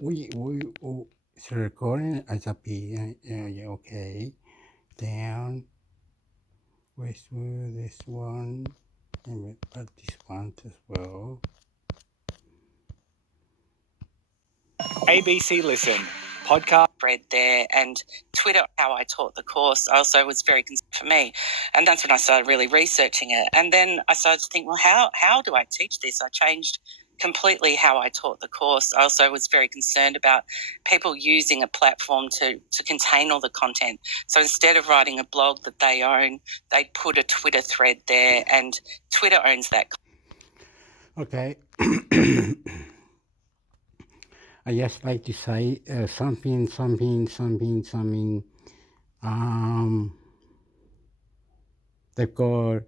we it's recording as a P. Yeah, okay. Down. Westwood, this one. And we put this one as well. ABC Listen podcast read there, and Twitter, how I taught the course also was very concerned for me, and that's when I started really researching it. And then I started to think, well, how do I teach this? I changed completely how I taught the course. I also was very concerned about people using a platform to contain all the content. So instead of writing a blog that they own, they put a Twitter thread there, and Twitter owns that. Okay. I just like to say something. They've got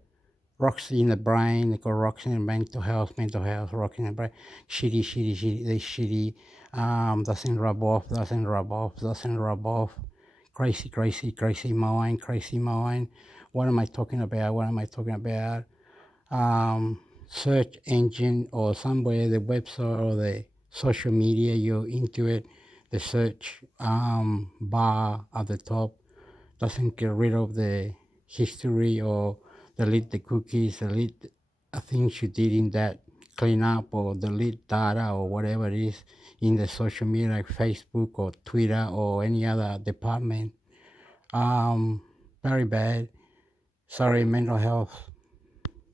rocks in the brain. They've got rocks in the mental health, rocks in the brain. Shitty. They shitty. Doesn't rub off. Crazy mind. What am I talking about? Search engine or somewhere, the website or the social media, you're into it, the search bar at the top doesn't get rid of the history or delete the cookies, delete things you did in that cleanup or delete data or whatever it is in the social media like Facebook or Twitter or any other department. Very bad. Sorry, mental health.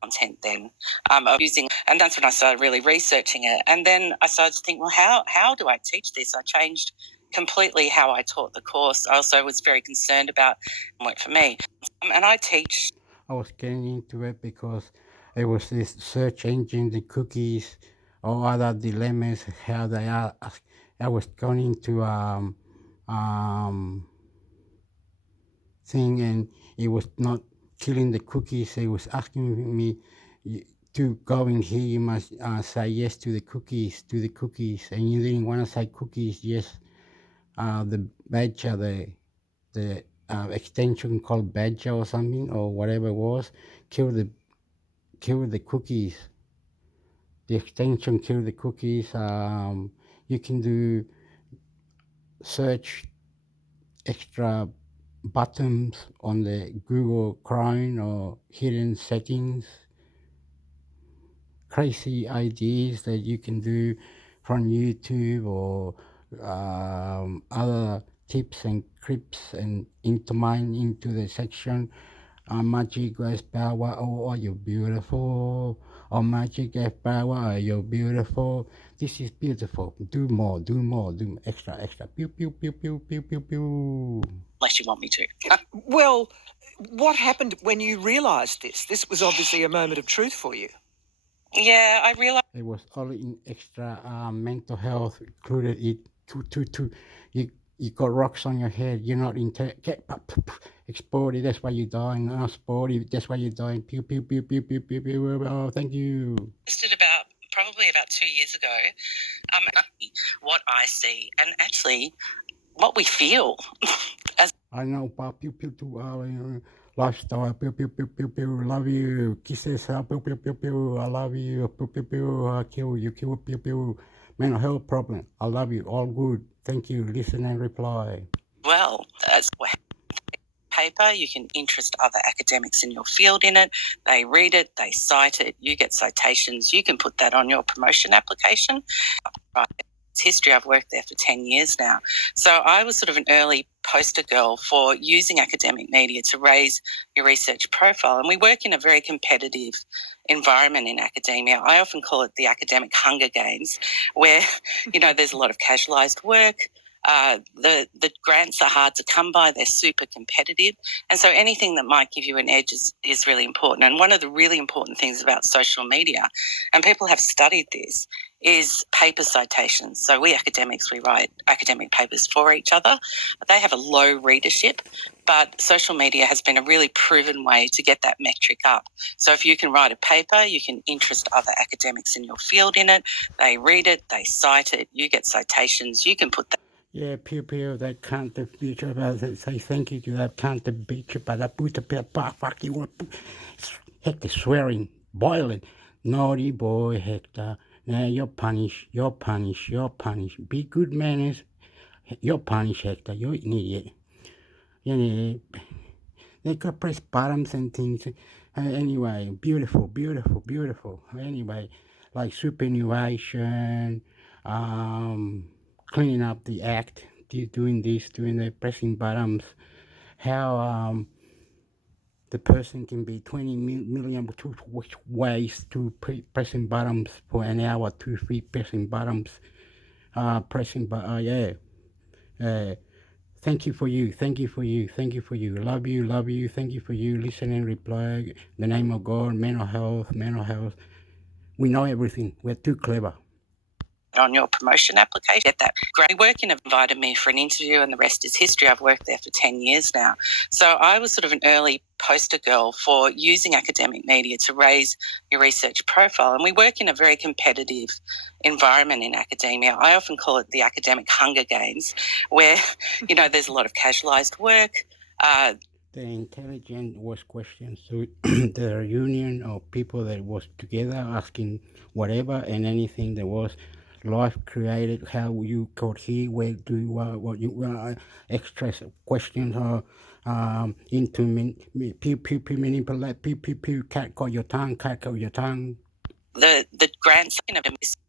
Content then of using, and that's when I started really researching it. And then I started to think, well, how do I teach this? I changed completely how I taught the course. I also was very concerned about what for me, and I teach. I was getting into it because it was this search engine, the cookies, or other dilemmas, how they are. I was going into thing, and it was not killing the cookies. He was asking me to go in here. You must say yes to the cookies, and you didn't want to say cookies. Yes, the badger, the extension called badger or something or whatever it was, kill the cookies. The extension kill the cookies. You can do search extra buttons on the Google Chrome or hidden settings, crazy ideas that you can do from YouTube or other tips and clips and into the section. Magic Grace Power, oh, are you beautiful? Oh, Magic Grace Power, are you beautiful? This is beautiful. Do more. Extra. Pew, pew, pew, pew, pew, pew, pew. Unless you want me to. Well, what happened when you realised this? This was obviously a moment of truth for you. Yeah, I realised. It was all in extra mental health included it. You got rocks on your head. You're not exploded. That's why you're dying. Not exploded. That's why you're dying. Pew pew pew pew pew pew pew. Oh, thank you. Listed probably about 2 years ago. What I see and actually what we feel. As I know, pew pew pew. Lifestyle, pew pew pew pew pew. Love you. Kisses, pew pew pew pew. I love you. Pew pew pew. I kill you. Pew pew. Mental health problem. I love you. All good. Thank you. Listen and reply. Well, that's paper. You can interest other academics in your field in it. They read it. They cite it. You get citations. You can put that on your promotion application. Right. It's history. I've worked there for 10 years now. So I was sort of an early poster girl for using academic media to raise your research profile. And we work in a very competitive environment in academia. I often call it the academic Hunger Games, where, there's a lot of casualised work. The grants are hard to come by. They're super competitive. And so anything that might give you an edge is really important. And one of the really important things about social media, and people have studied this, is paper citations. So we academics, we write academic papers for each other. They have a low readership, but social media has been a really proven way to get that metric up. So if you can write a paper, you can interest other academics in your field in it. They read it, they cite it, you get citations, you can put that. Yeah, pew, that can't the future. Say thank you to that can't the bitch, but I put a fuck you up. Hector swearing, boiling. Naughty boy, Hector. Now you're punished, you're punished, you're punished. Be good manners, you're punished, Hector. You're an idiot. You know, they could press buttons and things. Anyway, beautiful, beautiful, beautiful. Anyway, like superannuation, cleaning up the act, doing this, doing that, pressing buttons. How the person can be 20 million ways to pressing buttons for an hour, 2 feet pressing buttons, yeah. Thank you for you, thank you for you, thank you for you. Love you, thank you for you. Listen and reply. In the name of God, mental health. We know everything. We're too clever. On your promotion application, get that great work and invited me for an interview, and the rest is history. I've worked there for 10 years now. So I was sort of an early poster girl for using academic media to raise your research profile. And we work in a very competitive environment in academia. I often call it the academic Hunger Games, where, there's a lot of casualised work. The intelligent was questions to the reunion of people that was together asking whatever and anything that was life created, how you got here, where do you what you extra questions or manipulate, cat got your tongue, The grants of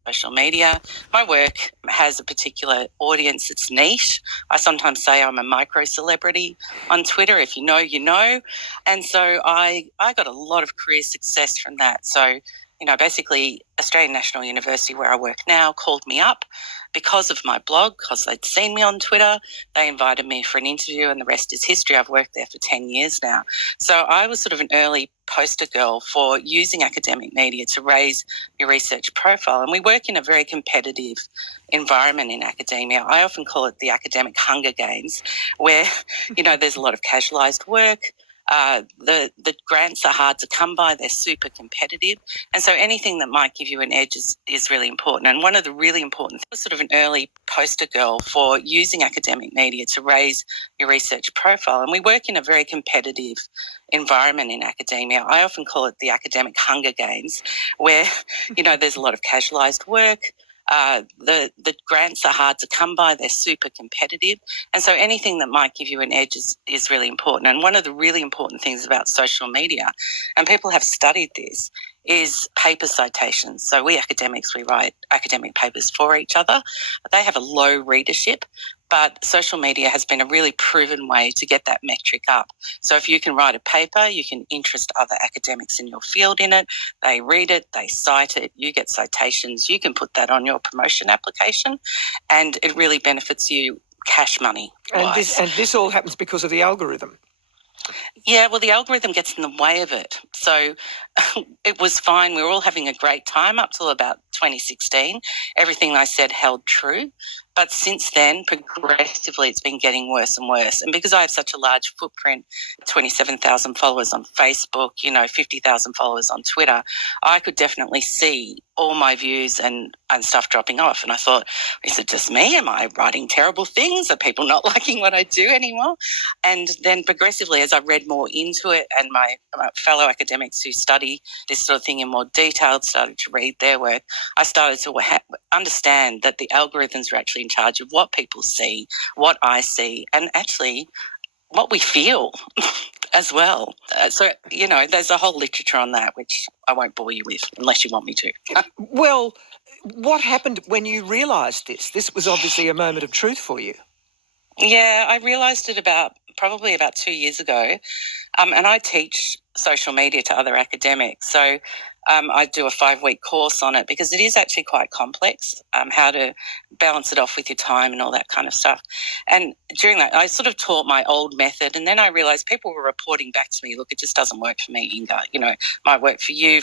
social media. My work has a particular audience. It's niche. I sometimes say I'm a micro celebrity on Twitter. If you know, you know. And so I got a lot of career success from that. So, basically Australian National University, where I work now, called me up because of my blog, because they'd seen me on Twitter. They invited me for an interview, and the rest is history. I've worked there for 10 years now. So I was sort of an early poster girl for using academic media to raise your research profile. And we work in a very competitive environment in academia. I often call it the academic Hunger Games, where, there's a lot of casualised work. The grants are hard to come by. They're super competitive. And so anything that might give you an edge is really important. And one of the really important things, I was sort of an early poster girl for using academic media to raise your research profile. And we work in a very competitive environment in academia. I often call it the academic Hunger Games, where, there's a lot of casualised work. The grants are hard to come by. They're super competitive. And so anything that might give you an edge is really important. And one of the really important things about social media, and people have studied this, is paper citations. So we academics, we write academic papers for each other. They have a low readership, but social media has been a really proven way to get that metric up. So if you can write a paper, you can interest other academics in your field in it. They read it, they cite it, you get citations, you can put that on your promotion application, and it really benefits you cash money. And this all happens because of the algorithm. Yeah, well, the algorithm gets in the way of it. So it was fine. We were all having a great time up till about 2016. Everything I said held true. But since then, progressively, it's been getting worse and worse. And because I have such a large footprint, 27,000 followers on Facebook, 50,000 followers on Twitter, I could definitely see all my views and stuff dropping off. And I thought, is it just me? Am I writing terrible things? Are people not liking what I do anymore? And then progressively, as I read more into it, and my fellow academics who study this sort of thing in more detail started to read their work, I started to understand that the algorithms are actually in charge of what people see, what I see, and actually what we feel as well. So, there's a whole literature on that, which I won't bore you with unless you want me to. Well, what happened when you realised this? This was obviously a moment of truth for you. Yeah, I realised it probably about 2 years ago. And I teach social media to other academics. So I do a 5-week course on it because it is actually quite complex, how to balance it off with your time and all that kind of stuff. And during that, I sort of taught my old method, and then I realised people were reporting back to me, look, it just doesn't work for me, Inga. Might work for you,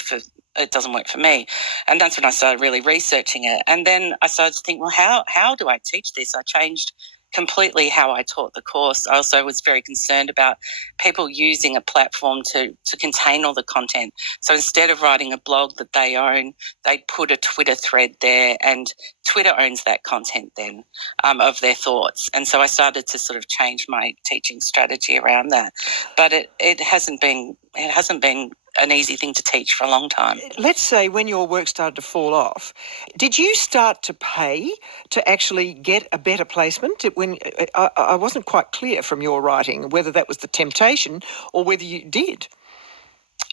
it doesn't work for me. And that's when I started really researching it. And then I started to think, well, how do I teach this? I changed completely how I taught the course. I also was very concerned about people using a platform to contain all the content. So instead of writing a blog that they own, they put a Twitter thread there, and Twitter owns that content then of their thoughts. And so I started to sort of change my teaching strategy around that. But it hasn't been an easy thing to teach for a long time. Let's say when your work started to fall off, did you start to pay to actually get a better placement? When I wasn't quite clear from your writing whether that was the temptation or whether you did.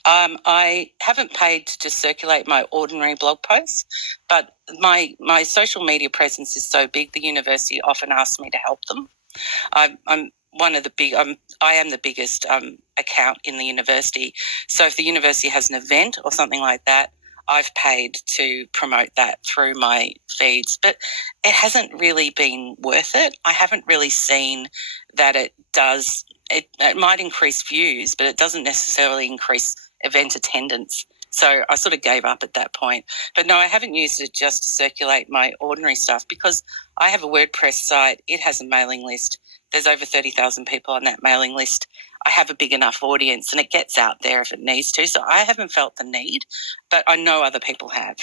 I haven't paid to just circulate my ordinary blog posts, but my social media presence is so big, the university often asks me to help them. I am the biggest account in the university. So if the university has an event or something like that, I've paid to promote that through my feeds. But it hasn't really been worth it. I haven't really seen that it does. It might increase views, but it doesn't necessarily increase event attendance. So I sort of gave up at that point. But no, I haven't used it just to circulate my ordinary stuff because I have a WordPress site. It has a mailing list. There's over 30,000 people on that mailing list. I have a big enough audience and it gets out there if it needs to. So I haven't felt the need, but I know other people have.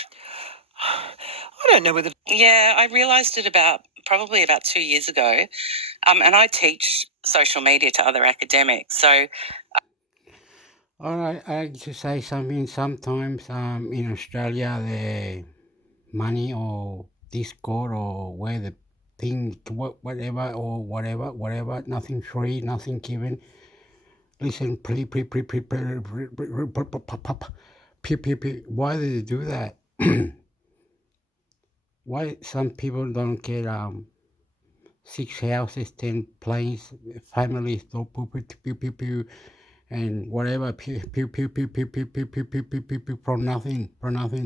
I don't know whether... Yeah, I realised it probably about 2 years ago. And I teach social media to other academics. So... All right, I like to say something. Sometimes in Australia, the money or Discord or where the thing, whatever, nothing free, nothing given. Listen, why do they do that? Why some people don't get 6 houses, 10 planes, families, and whatever, from nothing,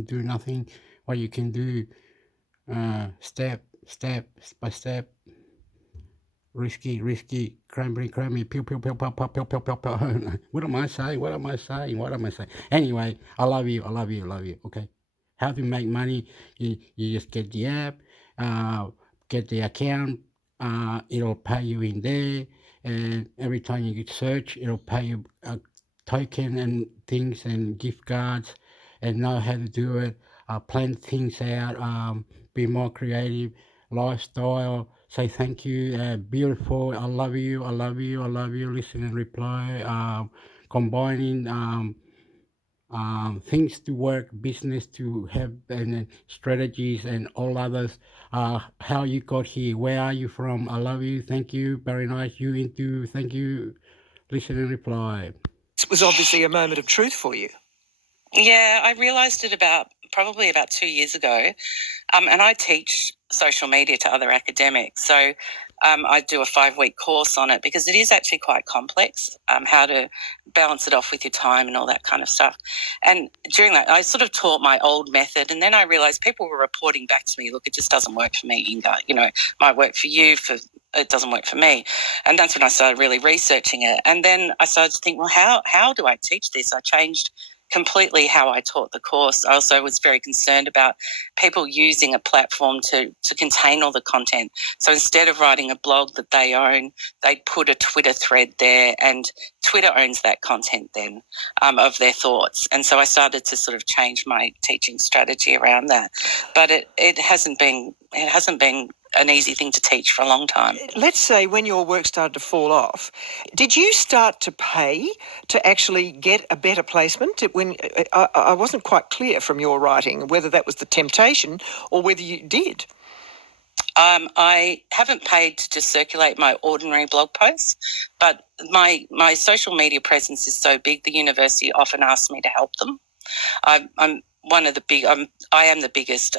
do nothing. What you can do, step by step, risky, cranberry, What am I saying? Anyway, I love you. Okay, how to make money? You just get the app, get the account. It'll pay you in there, and every time you search, it'll pay you a token and things and gift cards, and know how to do it. Plan things out. Be more creative. Lifestyle. Say thank you. Beautiful. I love you. Listen and reply. Combining things to work, business to have, and strategies and all others. How you got here, where are you from? I love you, thank you, very nice, you into, thank you, listen and reply. This was obviously a moment of truth for you. Yeah, I realised it probably about 2 years ago, and I teach social media to other academics. So I do a 5-week course on it because it is actually quite complex, how to balance it off with your time and all that kind of stuff. And during that, I sort of taught my old method, and then I realised people were reporting back to me, look, it just doesn't work for me, Inga. Might work for you, it doesn't work for me. And that's when I started really researching it. And then I started to think, well, how do I teach this? I changed completely how I taught the course. I also was very concerned about people using a platform to contain all the content. So instead of writing a blog that they own, they put a Twitter thread there, and Twitter owns that content then of their thoughts. And so I started to sort of change my teaching strategy around that. But it hasn't been an easy thing to teach for a long time. Let's say when your work started to fall off, did you start to pay to actually get a better placement? When I wasn't quite clear from your writing whether that was the temptation or whether you did. I haven't paid to just circulate my ordinary blog posts, but my social media presence is so big, the university often asks me to help them. I am the biggest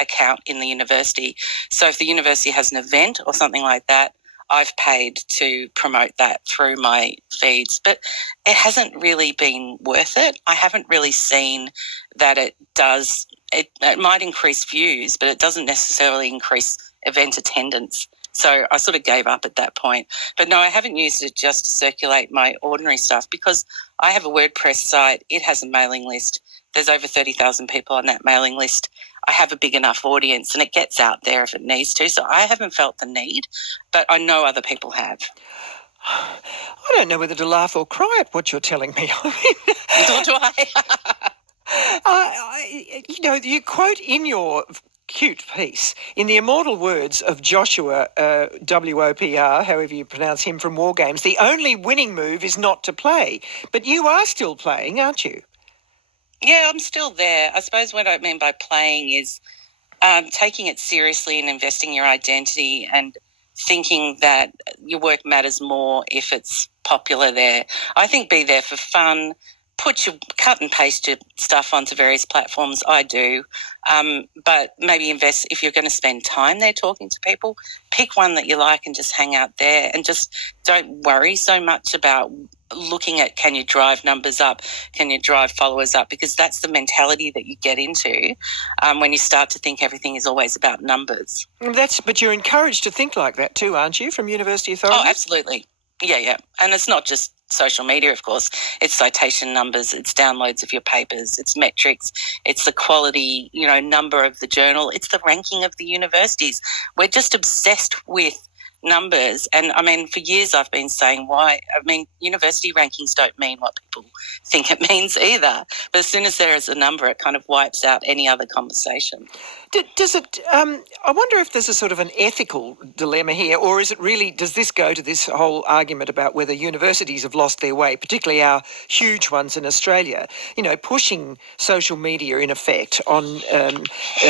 account in the university. So if the university has an event or something like that, I've paid to promote that through my feeds. But it hasn't really been worth it. I haven't really seen that it does. It might increase views, but it doesn't necessarily increase event attendance. So I sort of gave up at that point. But no, I haven't used it just to circulate my ordinary stuff because I have a WordPress site. It has a mailing list. There's over 30,000 people on that mailing list. I have a big enough audience and it gets out there if it needs to. So I haven't felt the need, but I know other people have. I don't know whether to laugh or cry at what you're telling me. Nor do I. You quote in your cute piece, in the immortal words of Joshua, WOPR, however you pronounce him, from War Games, the only winning move is not to play. But you are still playing, aren't you? Yeah, I'm still there. I suppose what I mean by playing is taking it seriously and investing your identity and thinking that your work matters more if it's popular there. I think be there for fun, cut and paste your stuff onto various platforms. I do. But maybe invest, if you're going to spend time there talking to people, pick one that you like and just hang out there and just don't worry so much about looking at, can you drive numbers up? Can you drive followers up? Because that's the mentality that you get into when you start to think everything is always about numbers. But you're encouraged to think like that too, aren't you, from university authorities? Oh, absolutely. Yeah. And it's not just social media, of course. It's citation numbers, it's downloads of your papers, it's metrics, it's the quality, number of the journal, it's the ranking of the universities. We're just obsessed with numbers. And I mean, for years I've been saying university rankings don't mean what people think it means either. But as soon as there is a number, it kind of wipes out any other conversation. Does it? I wonder if there's a sort of an ethical dilemma here, or is it really? Does this go to this whole argument about whether universities have lost their way, particularly our huge ones in Australia? Pushing social media in effect on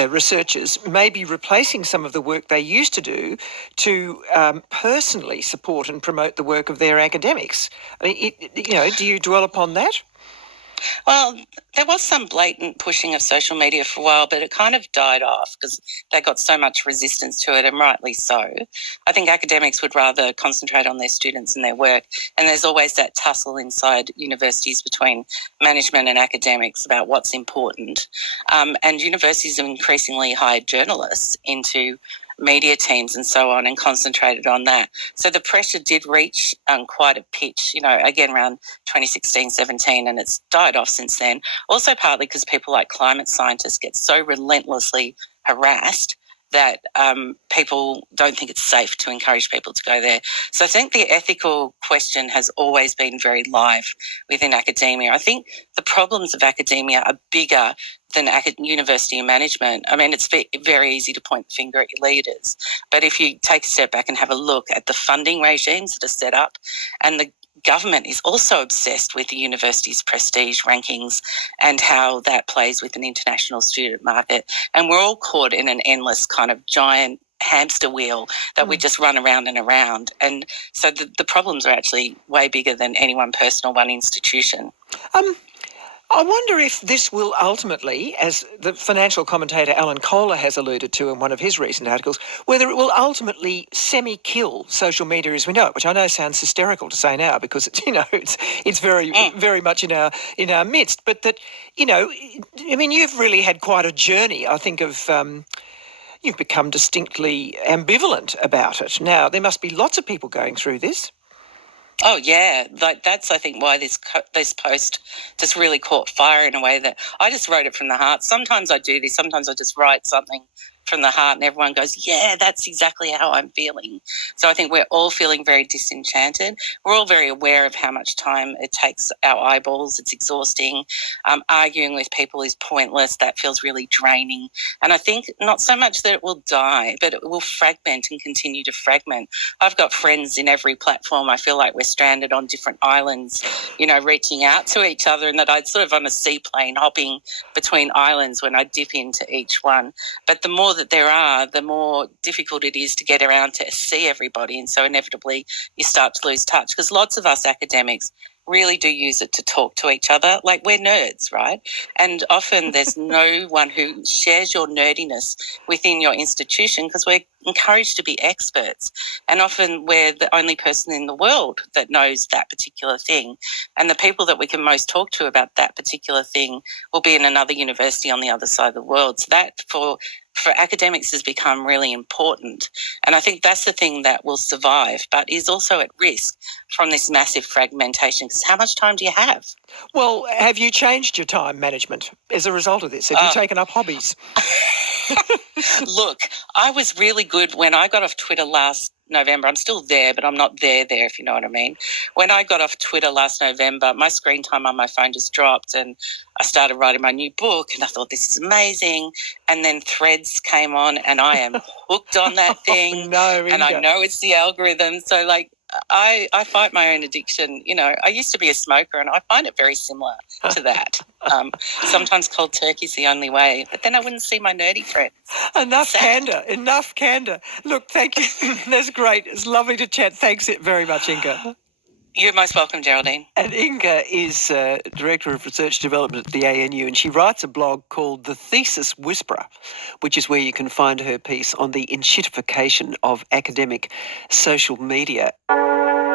researchers, maybe replacing some of the work they used to do to personally support and promote the work of their academics. I mean, do you dwell upon that? Well, there was some blatant pushing of social media for a while, but it kind of died off because they got so much resistance to it, and rightly so. I think academics would rather concentrate on their students and their work, and there's always that tussle inside universities between management and academics about what's important. And universities have increasingly hired journalists into media teams and so on and concentrated on that. So the pressure did reach quite a pitch, again around 2016, 17, and it's died off since then. Also partly because people like climate scientists get so relentlessly harassed that people don't think it's safe to encourage people to go there. So I think the ethical question has always been very live within academia. I think the problems of academia are bigger than university management. I mean, it's very easy to point the finger at your leaders. But if you take a step back and have a look at the funding regimes that are set up, and the government is also obsessed with the university's prestige rankings and how that plays with an international student market. And we're all caught in an endless kind of giant hamster wheel that we just run around and around. And so the problems are actually way bigger than any one person or one institution. I wonder if this will ultimately, as the financial commentator Alan Kohler has alluded to in one of his recent articles, whether it will ultimately semi-kill social media as we know it, which I know sounds hysterical to say now because it's very very much in our midst. But that you've really had quite a journey. I think of. You've become distinctly ambivalent about it. Now, there must be lots of people going through this. Oh, yeah. That's, I think, why this post just really caught fire in a way that I just wrote it from the heart. Sometimes I do this. Sometimes I just write something from the heart and everyone goes, yeah, that's exactly how I'm feeling. So I think we're all feeling very disenchanted. We're all very aware of how much time it takes our eyeballs. It's exhausting. Arguing with people is pointless. That feels really draining. And I think not so much that it will die, but it will fragment and continue to fragment. I've got friends in every platform. I feel like we're stranded on different islands, reaching out to each other, and that I'd sort of on a seaplane hopping between islands when I dip into each one. But the more that there are, the more difficult it is to get around to see everybody. And so inevitably you start to lose touch because lots of us academics really do use it to talk to each other. Like, we're nerds, right? And often there's no one who shares your nerdiness within your institution because we're encouraged to be experts. And often we're the only person in the world that knows that particular thing. And the people that we can most talk to about that particular thing will be in another university on the other side of the world. So that for academics has become really important. And I think that's the thing that will survive, but is also at risk from this massive fragmentation. Because how much time do you have? Well, have you changed your time management as a result of this? Have you taken up hobbies? Look, I was really good when I got off Twitter last November. I'm still there, but I'm not there, if you know what I mean. When I got off Twitter last November, my screen time on my phone just dropped and I started writing my new book and I thought, this is amazing. And then Threads came on and I am hooked on that thing. No, and I know it's the algorithm. So, I fight my own addiction. You know, I used to be a smoker and I find it very similar to that. Sometimes cold turkey's the only way, but then I wouldn't see my nerdy friends. Enough candour. Look, thank you. That's great. It's lovely to chat. Thanks very much, Inga. You're most welcome, Geraldine. And Inga is Director of Research Development at the ANU, and she writes a blog called The Thesis Whisperer, which is where you can find her piece on the enshittification of academic social media.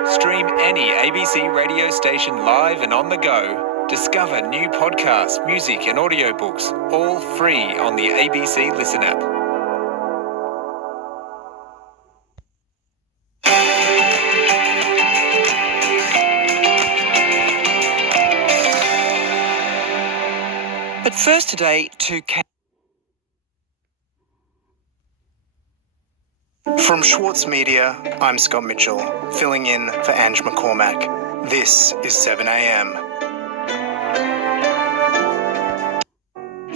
Stream any ABC radio station live and on the go. Discover new podcasts, music and audiobooks, all free on the ABC Listen app. But first today to... From Schwartz Media, I'm Scott Mitchell, filling in for Ange McCormack. This is 7am.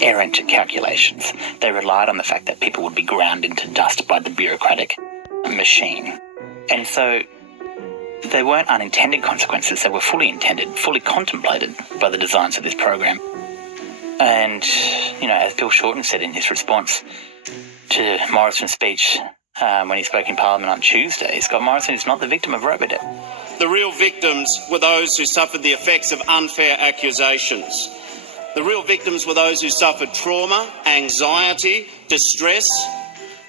Errant calculations. They relied on the fact that people would be ground into dust by the bureaucratic machine. And so they weren't unintended consequences, they were fully intended, fully contemplated by the designs of this program. And, you know, as Bill Shorten said in his response to Morrison's speech when he spoke in Parliament on Tuesday, Scott Morrison is not the victim of robodebt. The real victims were those who suffered the effects of unfair accusations. The real victims were those who suffered trauma, anxiety, distress.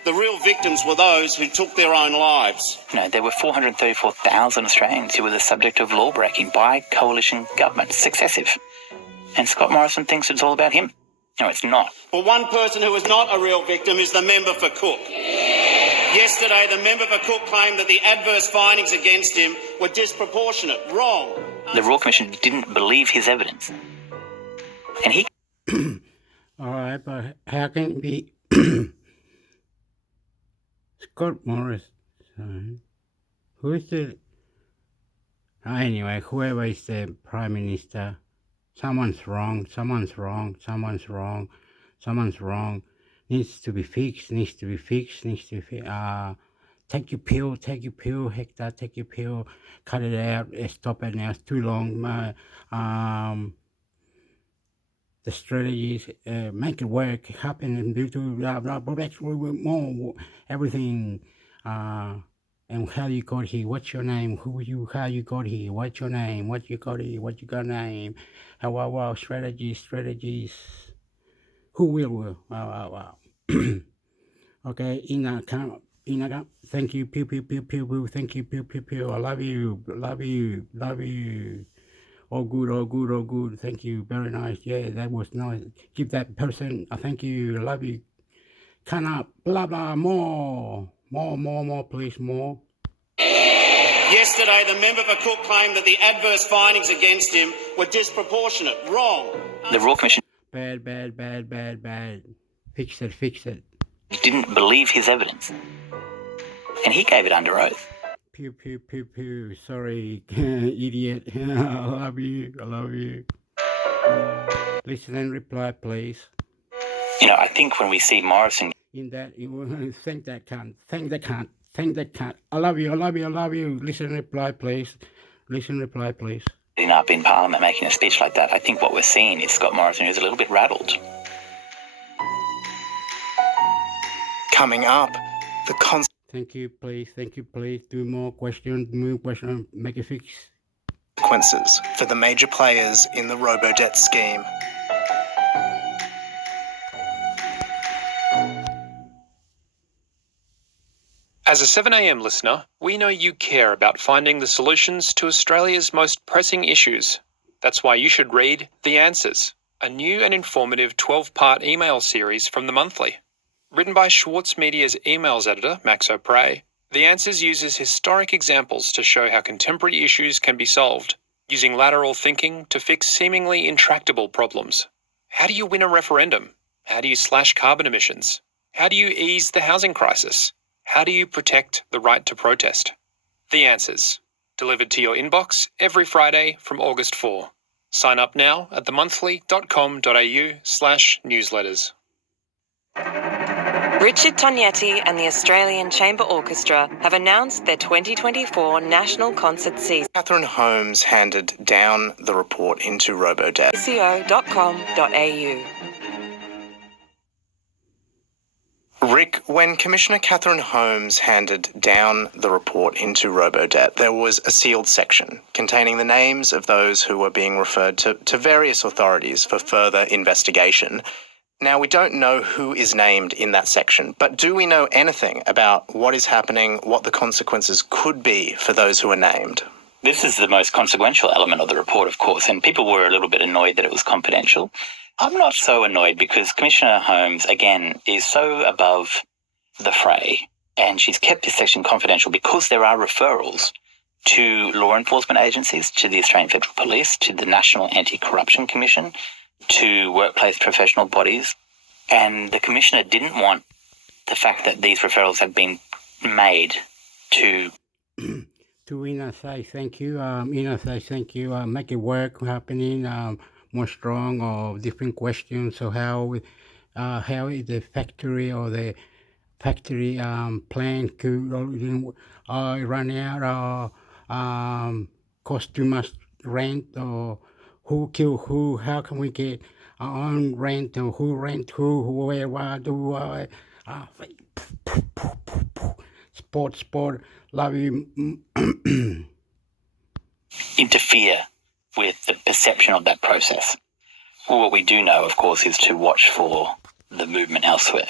The real victims were those who took their own lives. You know, there were 434,000 Australians who were the subject of law-breaking by coalition governments, successive. And Scott Morrison thinks it's all about him. No, it's not. But one person who is not a real victim is the member for Cook. Yesterday, the member for Cook claimed that the adverse findings against him were disproportionate. Wrong. The Royal Commission didn't believe his evidence. And he... All right, but how can it be Scott Morrison? Who's the... Anyway, whoever is the Prime Minister... Someone's wrong. Needs to be fixed. Take your pill, Hector, take your pill. Cut it out, stop it now, it's too long. The strategies, make it work, happen, and do more, everything. And how you got here? What's your name? How you got here? What's your name? What you got here? What you got name? Wow, strategies. Who will? Wow. Okay, Ina, thank you, pew, thank you, pew. I love you. All good. Thank you, very nice. Yeah, that was nice. Give that person a thank you. Love you. Can up, blah, more, please, more. Yesterday, the member for Cook claimed that the adverse findings against him were disproportionate. Wrong. The Royal Commission... Bad. Fix it. Didn't believe his evidence. And he gave it under oath. Pew. Sorry, idiot. I love you. Listen and reply, please. You know, I think when we see Morrison... In that, you thank that cunt. I love you. Listen and reply, please. Up in Parliament making a speech like that, I think what we're seeing is Scott Morrison who's a little bit rattled. Coming up, the Thank you, please. Do more questions, make it fix. consequences for the major players in the robo-debt scheme. As a 7am listener, we know you care about finding the solutions to Australia's most pressing issues. That's why you should read The Answers, a new and informative 12-part email series from The Monthly. Written by Schwartz Media's emails editor, Max O'Prey, The Answers uses historic examples to show how contemporary issues can be solved, using lateral thinking to fix seemingly intractable problems. How do you win a referendum? How do you slash carbon emissions? How do you ease the housing crisis? How do you protect the right to protest? The Answers. Delivered to your inbox every Friday from August 4. Sign up now at themonthly.com.au/newsletters. Richard Tognetti and the Australian Chamber Orchestra have announced their 2024 National Concert Season. Catherine Holmes handed down the report into Robodebt. co.com.au. Rick, when Commissioner Catherine Holmes handed down the report into Robodebt, there was a sealed section containing the names of those who were being referred to various authorities for further investigation. Now, we don't know who is named in that section, but do we know anything about what is happening, what the consequences could be for those who are named? This is the most consequential element of the report, of course, and people were a little bit annoyed that it was confidential. I'm not so annoyed because Commissioner Holmes, again, is so above the fray, and she's kept this section confidential because there are referrals to law enforcement agencies, to the Australian Federal Police, to the National Anti-Corruption Commission, to workplace professional bodies, and the Commissioner didn't want the fact that these referrals had been made to... To Ina say thank you, make it work happening, more strong or different questions. So how is the factory or the factory plant could run out or cost too much rent, or who kill who? How can we get our own rent, or who rent who? Where? Why do I? Sport. Love you. interfere with the perception of that process. Well, what we do know, of course, is to watch for the movement elsewhere.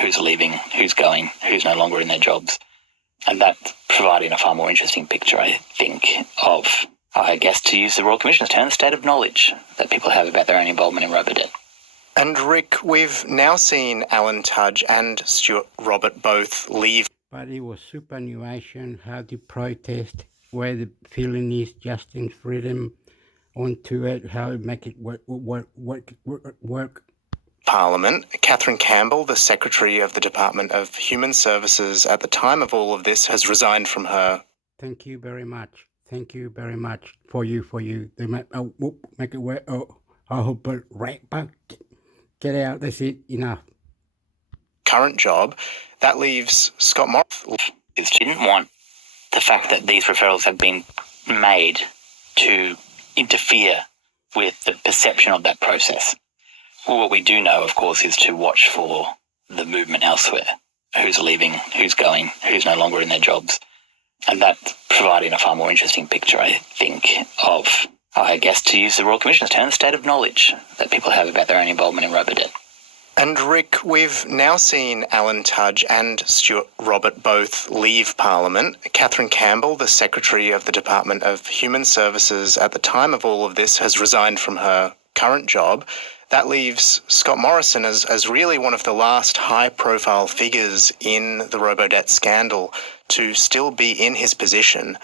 Who's leaving, who's going, who's no longer in their jobs. And that's providing a far more interesting picture, I think, of, I guess, to use the Royal Commission's term, the state of knowledge that people have about their own involvement in Robodebt. And Rick, we've now seen Alan Tudge and Stuart Robert both leave. But it was superannuation, how to protest, where the feeling is, justice, freedom, onto it, how to make it work. Parliament. Catherine Campbell, the Secretary of the Department of Human Services at the time of all of this, has resigned from her. Thank you very much. Thank you very much for you. They make it work. I hope it right back. Get out. That's it. Enough. Current job. That leaves Scott Morris. She didn't want the fact that these referrals had been made to interfere with the perception of that process. Well, what we do know, of course, is to watch for the movement elsewhere. Who's leaving, who's going, who's no longer in their jobs. And that's providing a far more interesting picture, I think, of, I guess, to use the Royal Commission's term, the state of knowledge that people have about their own involvement in Robodebt. And Rick, we've now seen Alan Tudge and Stuart Robert both leave Parliament. Catherine Campbell, the Secretary of the Department of Human Services at the time of all of this, has resigned from her current job. That leaves Scott Morrison as really one of the last high-profile figures in the Robodebt scandal to still be in his position.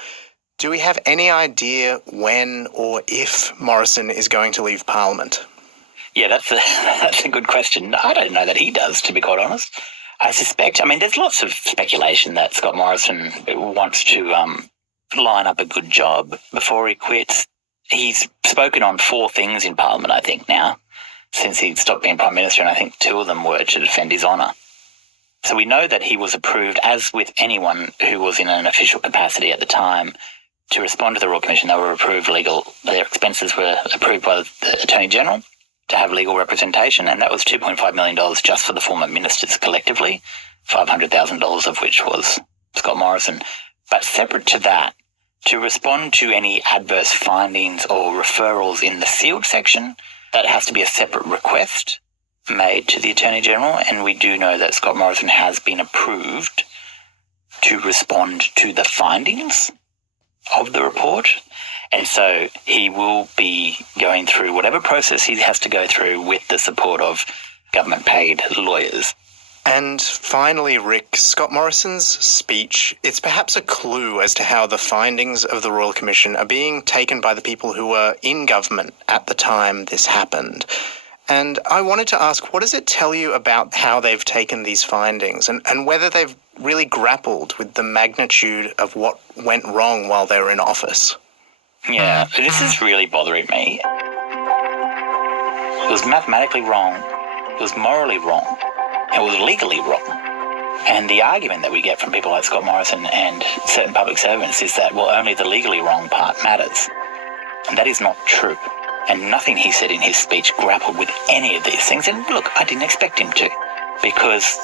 Do we have any idea when or if Morrison is going to leave Parliament? Yeah, that's a good question. I don't know that he does, to be quite honest. I suspect, there's lots of speculation that Scott Morrison wants to line up a good job before he quits. He's spoken on 4 things in Parliament, I think, now, since he stopped being Prime Minister, and I think 2 of them were to defend his honour. So we know that he was approved, as with anyone who was in an official capacity at the time, to respond to the Royal Commission. They were approved their expenses were approved by the Attorney-General to have legal representation, and that was $2.5 million just for the former ministers collectively, $500,000 of which was Scott Morrison. But separate to that, to respond to any adverse findings or referrals in the sealed section, that has to be a separate request made to the Attorney-General, and we do know that Scott Morrison has been approved to respond to the findings of the report. And so he will be going through whatever process he has to go through with the support of government-paid lawyers. And finally, Rick, Scott Morrison's speech, it's perhaps a clue as to how the findings of the Royal Commission are being taken by the people who were in government at the time this happened. And I wanted to ask, what does it tell you about how they've taken these findings and whether they've really grappled with the magnitude of what went wrong while they were in office? Yeah, this is really bothering me. It was mathematically wrong. It was morally wrong. It was legally wrong. And the argument that we get from people like Scott Morrison and certain public servants is that, well, only the legally wrong part matters. And that is not true. And nothing he said in his speech grappled with any of these things. And look, I didn't expect him to, because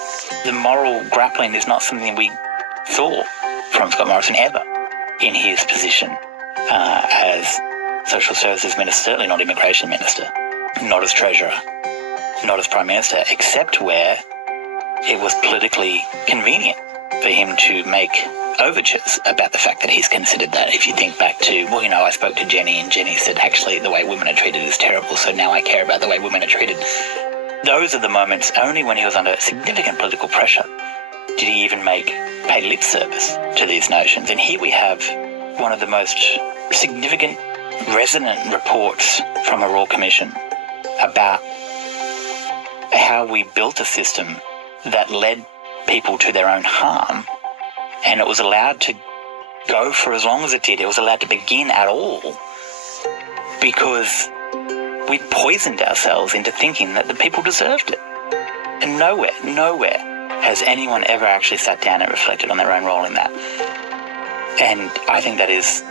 the moral grappling is not something we saw from Scott Morrison ever in his position as Social Services Minister, certainly not Immigration Minister, not as Treasurer, not as Prime Minister, except where it was politically convenient for him to make overtures about the fact that he's considered that. If you think back to, well, I spoke to Jenny and Jenny said, actually, the way women are treated is terrible, so now I care about the way women are treated. Those are the moments only when he was under significant political pressure did he even pay lip service to these notions. And here we have one of the most significant resonant reports from a Royal Commission about how we built a system that led people to their own harm, and it was allowed to go for as long as it did. It was allowed to begin at all because we poisoned ourselves into thinking that the people deserved it. And nowhere has anyone ever actually sat down and reflected on their own role in that. And I think that is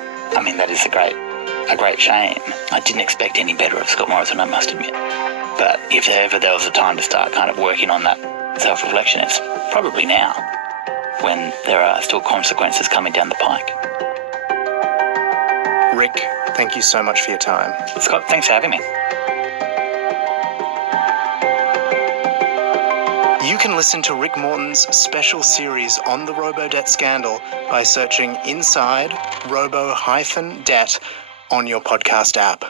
a great shame. I didn't expect any better of Scott Morrison, I must admit. But if ever there was a time to start kind of working on that self-reflection, it's probably now, when there are still consequences coming down the pike. Rick, thank you so much for your time. Scott, thanks for having me. You can listen to Rick Morton's special series on the Robo-Debt scandal by searching Inside Robo-Debt on your podcast app.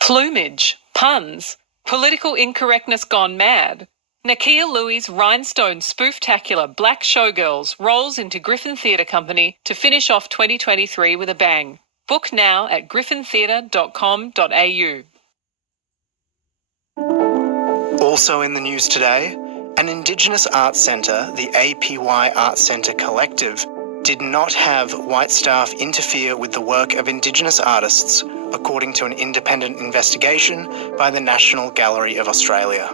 Plumage, puns, political incorrectness gone mad. Nakia Louie's rhinestone spooftacular Black Showgirls rolls into Griffin Theatre Company to finish off 2023 with a bang. Book now at griffintheatre.com.au. Also in the news today, an Indigenous Arts Centre, the APY Arts Centre Collective, did not have white staff interfere with the work of Indigenous artists, according to an independent investigation by the National Gallery of Australia.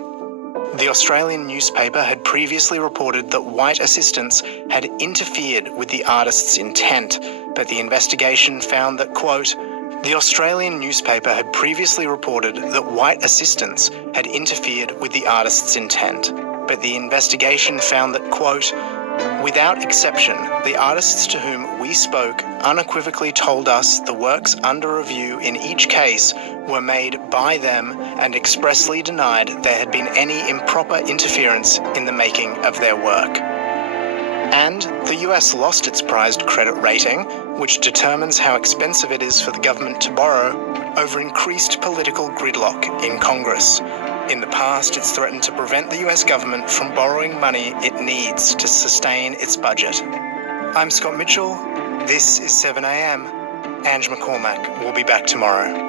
The Australian newspaper had previously reported that white assistants had interfered with the artist's intent, but the investigation found that, quote, the Australian newspaper had previously reported that white assistants had interfered with the artist's intent, but the investigation found that, quote, without exception, the artists to whom we spoke unequivocally told us the works under review in each case were made by them and expressly denied there had been any improper interference in the making of their work. And the US lost its prized credit rating, which determines how expensive it is for the government to borrow, over increased political gridlock in Congress. In the past, it's threatened to prevent the US government from borrowing money it needs to sustain its budget. I'm Scott Mitchell. This is 7am. Ange McCormack will be back tomorrow.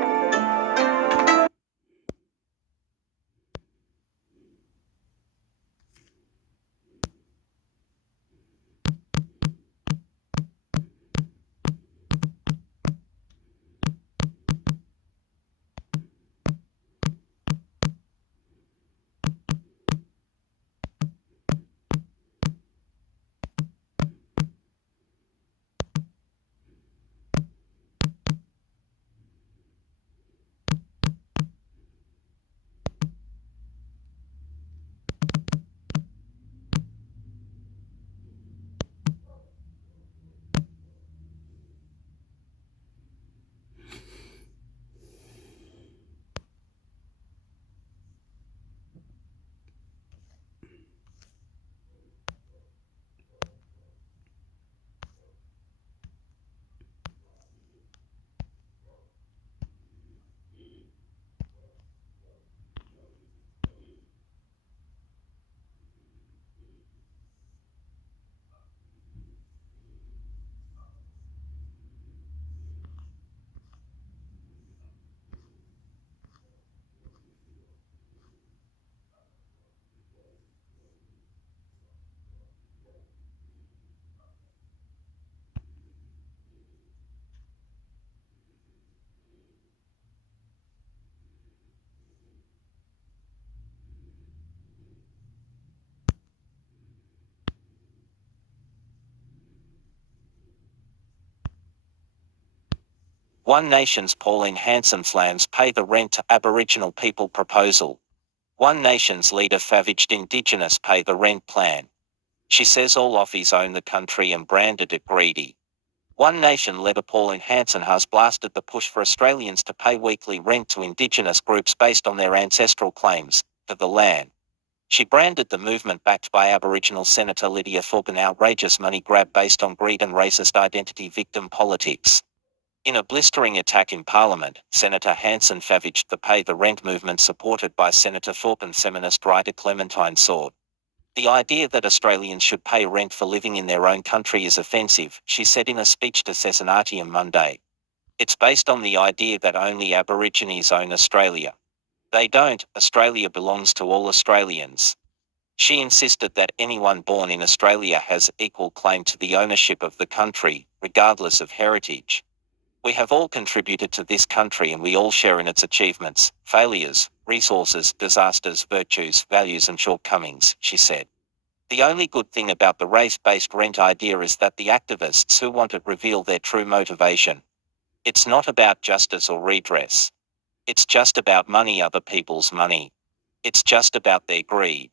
One Nation's Pauline Hanson flams pay the rent to Aboriginal people proposal. One Nation's leader favaged Indigenous pay the rent plan. She says all offies own the country and branded it greedy. One Nation leader Pauline Hanson has blasted the push for Australians to pay weekly rent to Indigenous groups based on their ancestral claims to the land. She branded the movement backed by Aboriginal Senator Lydia Thorpe an outrageous money grab based on greed and racist identity victim politics. In a blistering attack in Parliament, Senator Hanson favaged the Pay the Rent movement supported by Senator Thorpe and feminist writer Clementine Sword. The idea that Australians should pay rent for living in their own country is offensive, she said in a speech to Cessanatium Monday. It's based on the idea that only Aborigines own Australia. They don't. Australia belongs to all Australians. She insisted that anyone born in Australia has equal claim to the ownership of the country, regardless of heritage. We have all contributed to this country and we all share in its achievements, failures, resources, disasters, virtues, values and shortcomings, she said. The only good thing about the race-based rent idea is that the activists who want it reveal their true motivation. It's not about justice or redress. It's just about money, other people's money. It's just about their greed.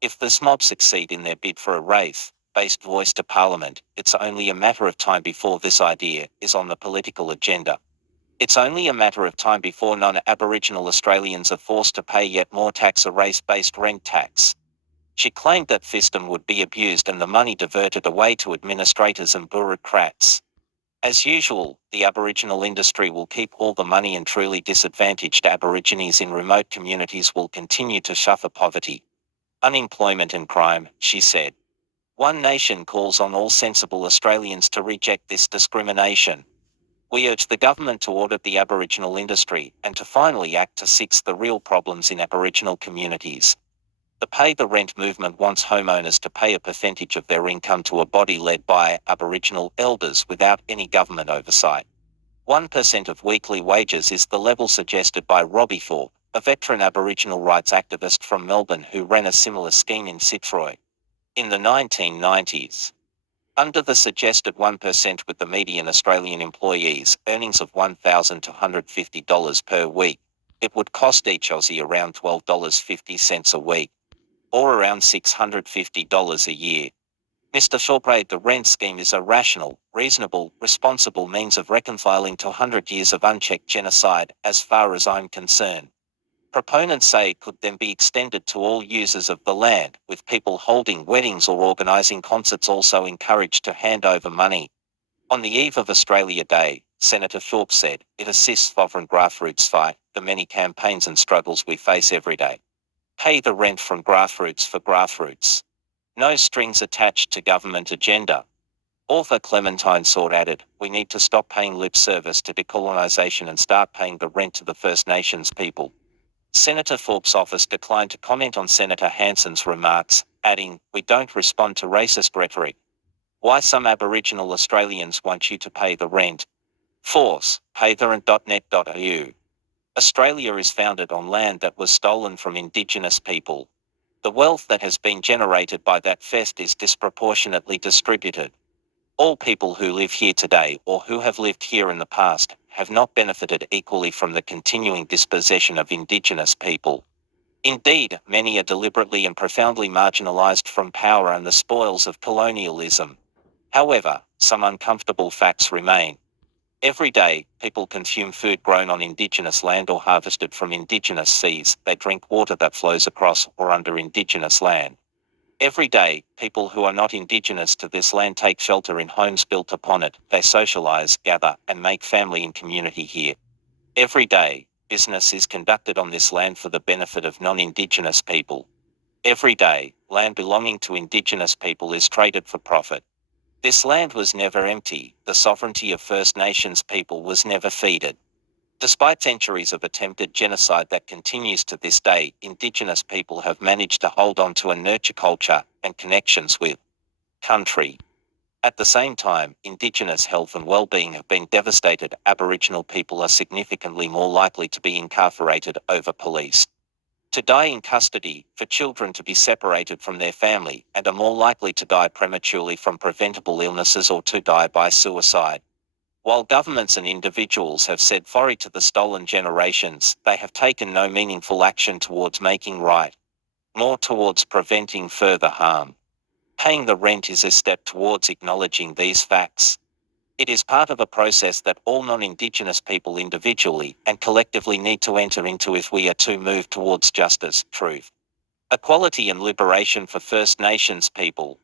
If this mob succeed in their bid for a race-based voice to Parliament, it's only a matter of time before this idea is on the political agenda. It's only a matter of time before non-Aboriginal Australians are forced to pay yet more tax, a race-based rent tax. She claimed that system would be abused and the money diverted away to administrators and bureaucrats. As usual, the Aboriginal industry will keep all the money and truly disadvantaged Aborigines in remote communities will continue to suffer poverty, unemployment and crime, she said. One Nation calls on all sensible Australians to reject this discrimination. We urge the government to audit the Aboriginal industry and to finally act to fix the real problems in Aboriginal communities. The Pay the Rent movement wants homeowners to pay a percentage of their income to a body led by Aboriginal elders without any government oversight. 1% of weekly wages is the level suggested by Robbie Thorpe, a veteran Aboriginal rights activist from Melbourne who ran a similar scheme in Fitzroy in the 1990s. Under the suggested 1% with the median Australian employees' earnings of $1,250 per week, it would cost each Aussie around $12.50 a week, or around $650 a year. Mr. Thorpe, the rent scheme is a rational, reasonable, responsible means of reconciling to 100 years of unchecked genocide, as far as I'm concerned. Proponents say it could then be extended to all users of the land, with people holding weddings or organising concerts also encouraged to hand over money. On the eve of Australia Day, Senator Thorpe said, it assists sovereign grassroots fight the many campaigns and struggles we face every day. Pay the rent from grassroots for grassroots. No strings attached to government agenda. Author Clementine Sword added, we need to stop paying lip service to decolonisation and start paying the rent to the First Nations people. Senator Thorpe's office declined to comment on Senator Hanson's remarks, adding, we don't respond to racist rhetoric. Why some Aboriginal Australians want you to pay the rent. Force, paytherent.net.au. Australia is founded on land that was stolen from Indigenous people. The wealth that has been generated by that theft is disproportionately distributed. All people who live here today or who have lived here in the past have not benefited equally from the continuing dispossession of Indigenous people. Indeed, many are deliberately and profoundly marginalised from power and the spoils of colonialism. However, some uncomfortable facts remain. Every day, people consume food grown on Indigenous land or harvested from Indigenous seas. They drink water that flows across or under Indigenous land. Every day, people who are not Indigenous to this land take shelter in homes built upon it. They socialise, gather, and make family and community here. Every day, business is conducted on this land for the benefit of non-Indigenous people. Every day, land belonging to Indigenous people is traded for profit. This land was never empty. The sovereignty of First Nations people was never ceded. Despite centuries of attempted genocide that continues to this day, Indigenous people have managed to hold on to and nurture culture and connections with country. At the same time, Indigenous health and well-being have been devastated. Aboriginal people are significantly more likely to be incarcerated, over-policed, to die in custody, for children to be separated from their family, and are more likely to die prematurely from preventable illnesses or to die by suicide. While governments and individuals have said sorry to the stolen generations, they have taken no meaningful action towards making right, nor towards preventing further harm. Paying the rent is a step towards acknowledging these facts. It is part of a process that all non-Indigenous people individually and collectively need to enter into if we are to move towards justice, truth, equality and liberation for First Nations people.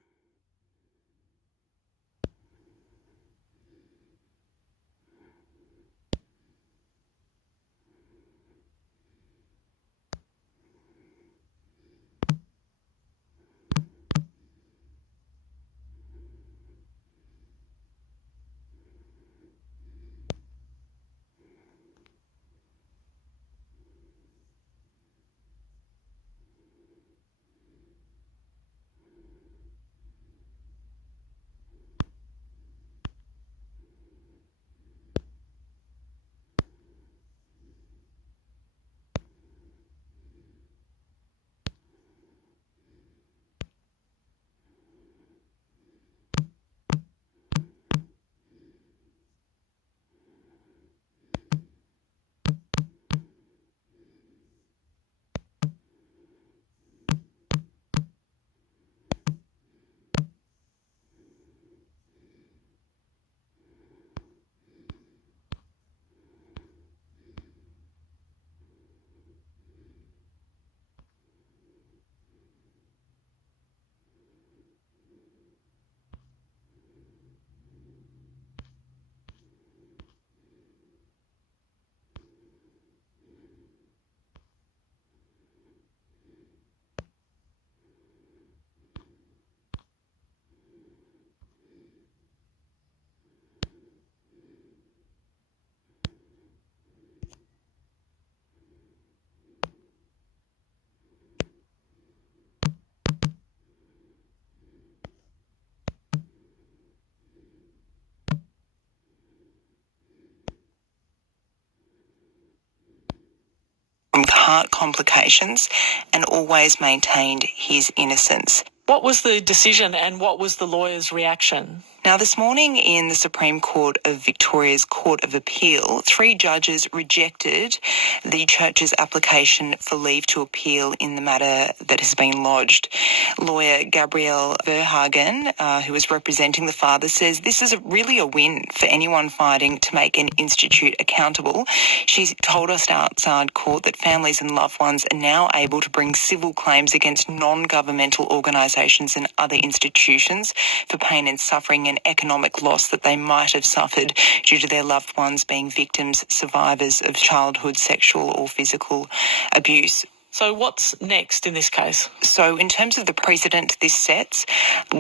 With heart complications and always maintained his innocence. What was the decision and what was the lawyer's reaction? Now, this morning in the Supreme Court of Victoria's Court of Appeal, 3 judges rejected the church's application for leave to appeal in the matter that has been lodged. Lawyer Gabrielle Verhagen, who is representing the father, says this is really a win for anyone fighting to make an institute accountable. She told us outside court that families and loved ones are now able to bring civil claims against non-governmental organisations and other institutions for pain and suffering and economic loss that they might have suffered due to their loved ones being victims, survivors of childhood sexual or physical abuse. So what's next in this case? So in terms of the precedent this sets,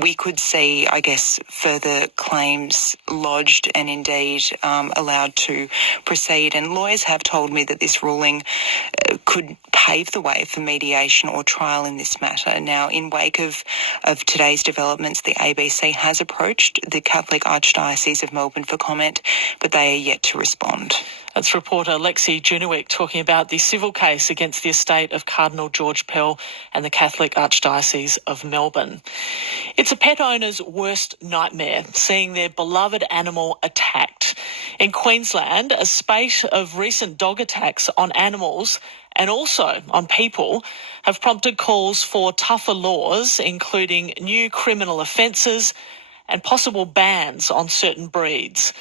we could see, I guess, further claims lodged and indeed allowed to proceed. And lawyers have told me that this ruling could pave the way for mediation or trial in this matter. Now, in wake of today's developments, the ABC has approached the Catholic Archdiocese of Melbourne for comment, but they are yet to respond. That's reporter Lexi Junewick talking about the civil case against the estate of Cardinal George Pell and the Catholic Archdiocese of Melbourne. It's a pet owner's worst nightmare, seeing their beloved animal attacked. In Queensland, a spate of recent dog attacks on animals and also on people have prompted calls for tougher laws, including new criminal offences and possible bans on certain breeds.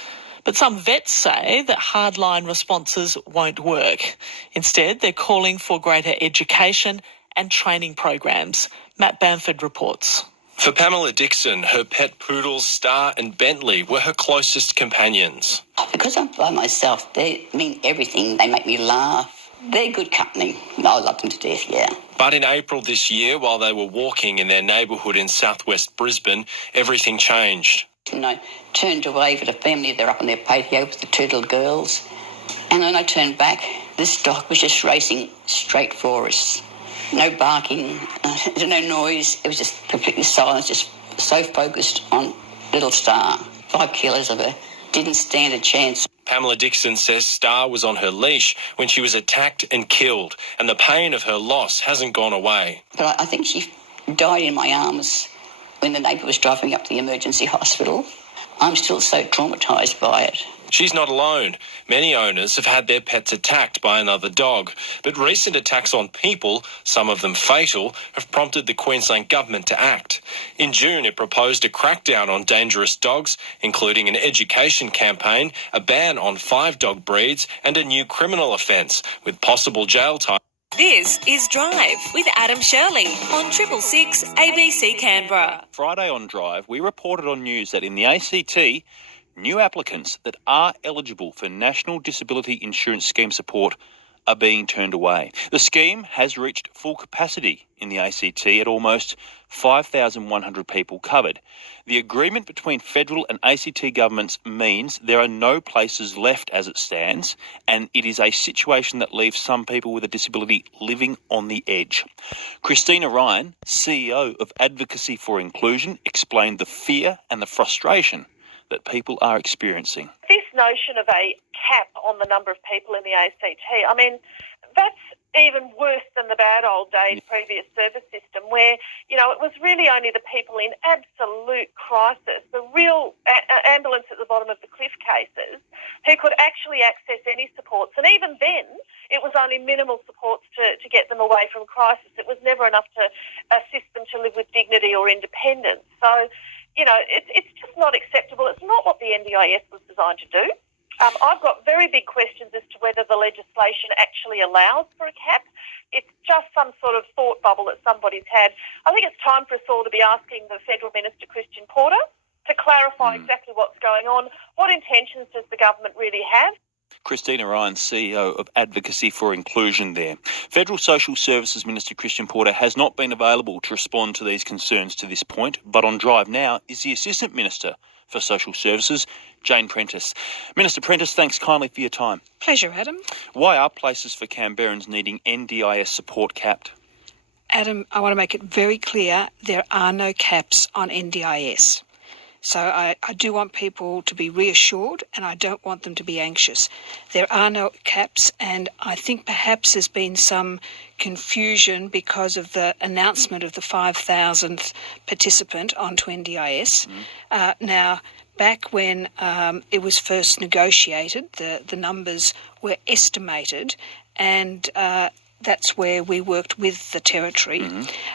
But some vets say that hardline responses won't work. Instead, they're calling for greater education and training programs. Matt Bamford reports. For Pamela Dixon, her pet poodles Star and Bentley were her closest companions. Because I'm by myself, they mean everything. They make me laugh. They're good company. I love them to death, yeah. But in April this year, while they were walking in their neighbourhood in southwest Brisbane, everything changed. And I turned to wave at a family. They're up on their patio with the 2 little girls. And when I turned back, this dog was just racing straight for us. No barking, no noise. It was just completely silent, just so focused on little Star. 5 kilos of her. Didn't stand a chance. Pamela Dixon says Star was on her leash when she was attacked and killed, and the pain of her loss hasn't gone away. But I think she died in my arms when the neighbour was driving up to the emergency hospital. I'm still so traumatised by it. She's not alone. Many owners have had their pets attacked by another dog, but recent attacks on people, some of them fatal, have prompted the Queensland Government to act. In June, it proposed a crackdown on dangerous dogs, including an education campaign, a ban on 5 dog breeds, and a new criminal offence, with possible jail time. This is Drive with Adam Shirley on 666 ABC Canberra. Friday on Drive, we reported on news that in the ACT, new applicants that are eligible for National Disability Insurance Scheme support are being turned away. The scheme has reached full capacity in the ACT at almost 5,100 people covered. The agreement between federal and ACT governments means there are no places left as it stands, and it is a situation that leaves some people with a disability living on the edge. Christina Ryan, CEO of Advocacy for Inclusion, explained the fear and the frustration that people are experiencing. This notion of a cap on the number of people in the ACT, I mean, that's even worse than the bad old days previous service system where, you know, it was really only the people in absolute crisis, the real ambulance at the bottom of the cliff cases, who could actually access any supports. And even then, it was only minimal supports to get them away from crisis. It was never enough to assist them to live with dignity or independence. So, you know, it's just not acceptable. It's not what the NDIS was designed to do. I've got very big questions as to whether the legislation actually allows for a cap. It's just some sort of thought bubble that somebody's had. I think it's time for us all to be asking the Federal Minister, Christian Porter, to clarify exactly what's going on. What intentions does the government really have? Christina Ryan, CEO of Advocacy for Inclusion there. Federal Social Services Minister Christian Porter has not been available to respond to these concerns to this point, but on Drive now is the Assistant Minister for Social Services, Jane Prentice. Minister Prentice, thanks kindly for your time. Pleasure, Adam. Why are places for Canberrans needing NDIS support capped? Adam, I want to make it very clear there are no caps on NDIS. So I do want people to be reassured and I don't want them to be anxious. There are no caps, and I think perhaps there's been some confusion because of the announcement of the 5,000th participant onto NDIS. Now, back when it was first negotiated, the numbers were estimated, and that's where we worked with the Territory.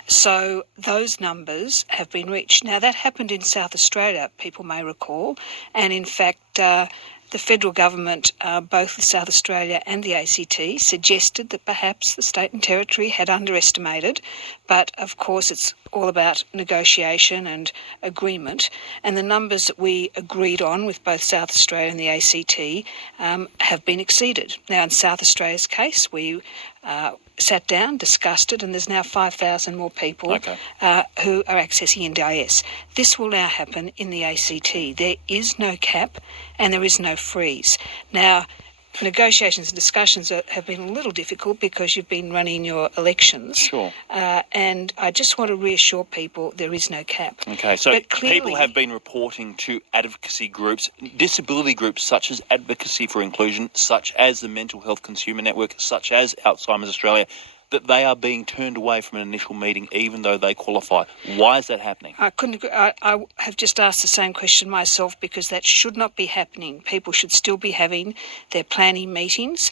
So those numbers have been reached. Now, that happened in South Australia, people may recall, and in fact the federal government, both the South Australia and the ACT, suggested that perhaps the state and territory had underestimated, but of course it's all about negotiation and agreement, and the numbers that we agreed on with both South Australia and the ACT have been exceeded. Now, in South Australia's case, we sat down, discussed it, and there's now 5,000 more people who are accessing NDIS. This will now happen in the ACT. There is no cap and there is no freeze. Now, negotiations and discussions have been a little difficult because you've been running your elections. Sure. And I just want to reassure people there is no cap. Okay, so but clearly, people have been reporting to advocacy groups, disability groups such as Advocacy for Inclusion, such as the Mental Health Consumer Network, such as Alzheimer's Australia, that they are being turned away from an initial meeting even though they qualify. Why is that happening? I have just asked the same question myself, because that should not be happening. People should still be having their planning meetings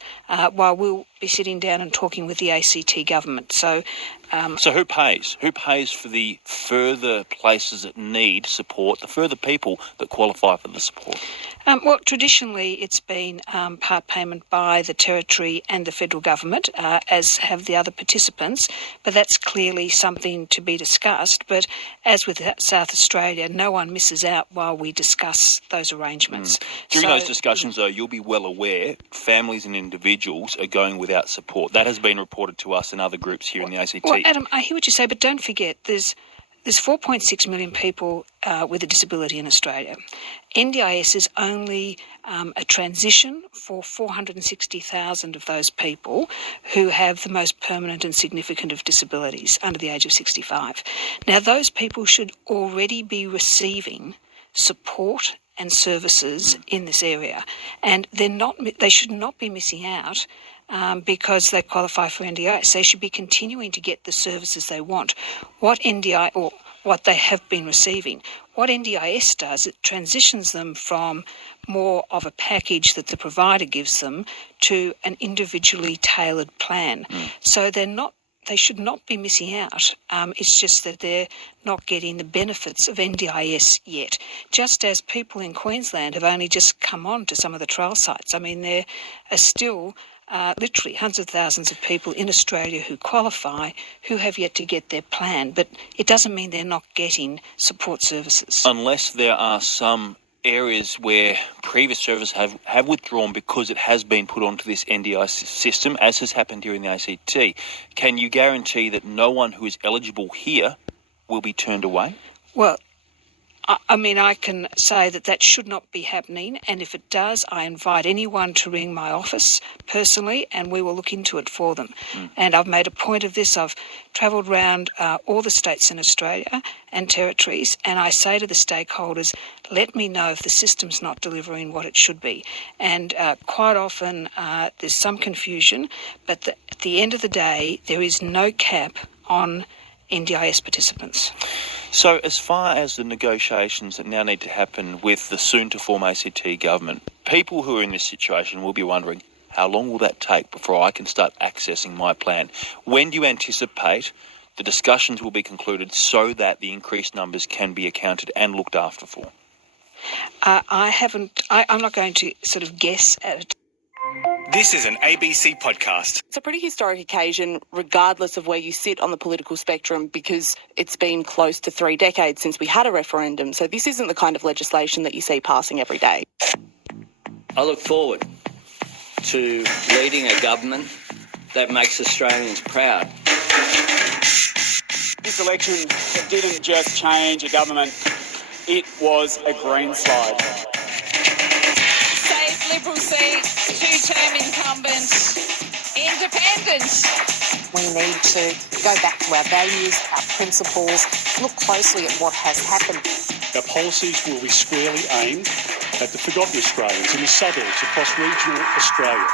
while we'll be sitting down and talking with the ACT government. So who pays? Who pays for the further places that need support, the further people that qualify for the support? Well, traditionally it's been part payment by the Territory and the federal government, as have the other participants, but that's clearly something to be discussed. But as with South Australia, no one misses out while we discuss those arrangements. During those discussions, though, you'll be well aware families and individuals are going without support. That has been reported to us and other groups here in the ACT. Well, Adam, I hear what you say, but don't forget there's 4.6 million people with a disability in Australia. NDIS is only a transition for 460,000 of those people who have the most permanent and significant of disabilities under the age of 65. Now, those people should already be receiving support and services in this area, and they should not be missing out because they qualify for NDIS. They should be continuing to get the services they want. What what they have been receiving. What NDIS does, it transitions them from more of a package that the provider gives them to an individually tailored plan. So they should not be missing out. It's just that they're not getting the benefits of NDIS yet. Just as people in Queensland have only just come on to some of the trial sites. I mean, there are still literally hundreds of thousands of people in Australia who qualify who have yet to get their plan. But it doesn't mean they're not getting support services. Unless there are some areas where previous services have withdrawn because it has been put onto this NDI system, as has happened here in the ACT, can you guarantee that no one who is eligible here will be turned away? Well, I mean, I can say that should not be happening, and if it does, I invite anyone to ring my office personally, and we will look into it for them. And I've made a point of this. I've travelled around all the states in Australia and territories, and I say to the stakeholders, let me know if the system's not delivering what it should be. And quite often there's some confusion, but at the end of the day, there is no cap on NDIS participants. So as far as the negotiations that now need to happen with the soon-to-form ACT government, people who are in this situation will be wondering, how long will that take before I can start accessing my plan? When do you anticipate the discussions will be concluded so that the increased numbers can be accounted and looked after for? I'm not going to sort of guess at it. This is an ABC podcast. It's a pretty historic occasion, regardless of where you sit on the political spectrum, because it's been close to 3 decades since we had a referendum. So this isn't the kind of legislation that you see passing every day. I look forward to leading a government that makes Australians proud. This election didn't just change a government, it was a green slide. Save Liberal seats, two-term incumbents, independents. We need to go back to our values, our principles, look closely at what has happened. Our policies will be squarely aimed at the forgotten Australians in the suburbs across regional Australia.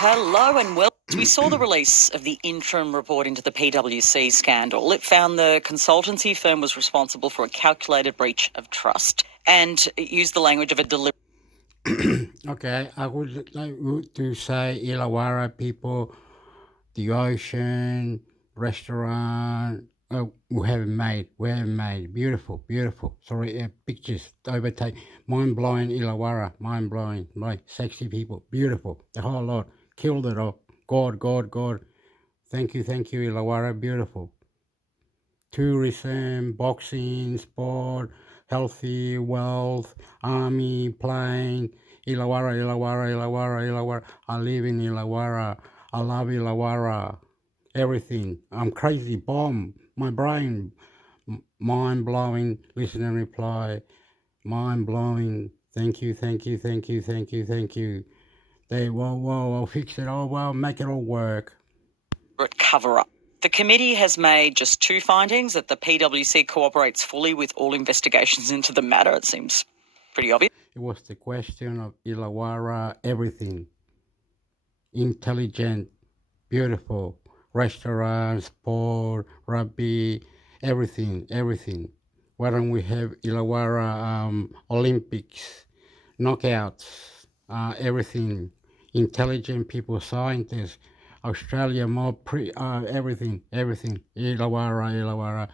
Hello and welcome. We saw the release of the interim report into the PwC scandal. It found the consultancy firm was responsible for a calculated breach of trust and it used the language of a deliberate... Okay, I would like to say Illawarra people, the ocean, restaurant, we haven't made, beautiful, sorry, pictures, overtake, mind-blowing Illawarra, mind-blowing, like sexy people, beautiful, the whole lot, killed it all, God, thank you Illawarra, beautiful. Tourism, boxing, sport, healthy, wealth, army, plane, Illawarra, I live in Illawarra, I love Illawarra, everything, I'm crazy, bomb, my brain, mind-blowing, listen and reply, mind-blowing, thank you. They, I'll fix it, make it all work. Cover-up. The committee has made just 2 findings, that the PwC cooperates fully with all investigations into the matter. It seems pretty obvious. It was the question of Illawarra, everything. Intelligent, beautiful, restaurants, sport, rugby, everything. Why don't we have Illawarra Olympics, knockouts, everything, intelligent people, scientists, Australia more everything, Illawarra,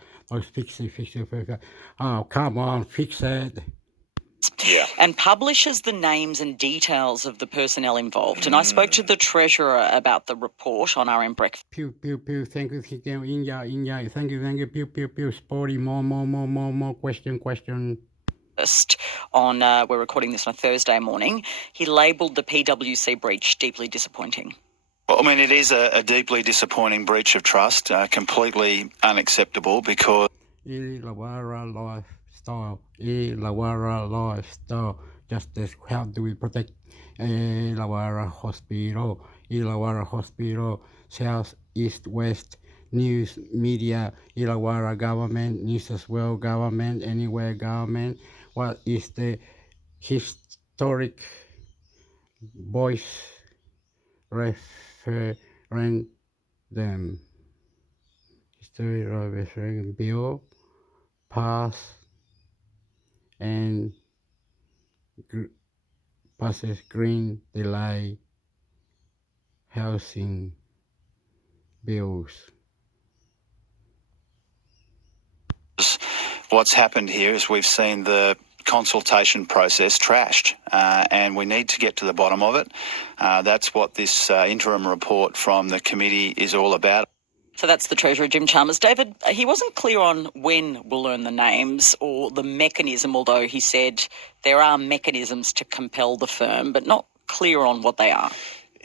fix it. Oh, come on, fix it. Yeah. And publishes the names and details of the personnel involved. And I spoke to the Treasurer about the report on RM Breakfast. Pew, thank you, Inja, thank you, pew, sporty, more, question. On, we're recording this on a Thursday morning. He labelled the PwC breach deeply disappointing. Well, I mean, it is a deeply disappointing breach of trust, completely unacceptable because... Illawarra lifestyle, just as how do we protect Illawarra Hospital, South, East, West, news, media, Illawarra government, New South Wales government, anywhere government, what is the historic voice referendum? Restoration Bill passed and passes green delay housing bills. What's happened here is we've seen the consultation process trashed, and we need to get to the bottom of it. That's what this interim report from the committee is all about. So that's the Treasurer, Jim Chalmers. David, he wasn't clear on when we'll learn the names or the mechanism, although he said there are mechanisms to compel the firm, but not clear on what they are.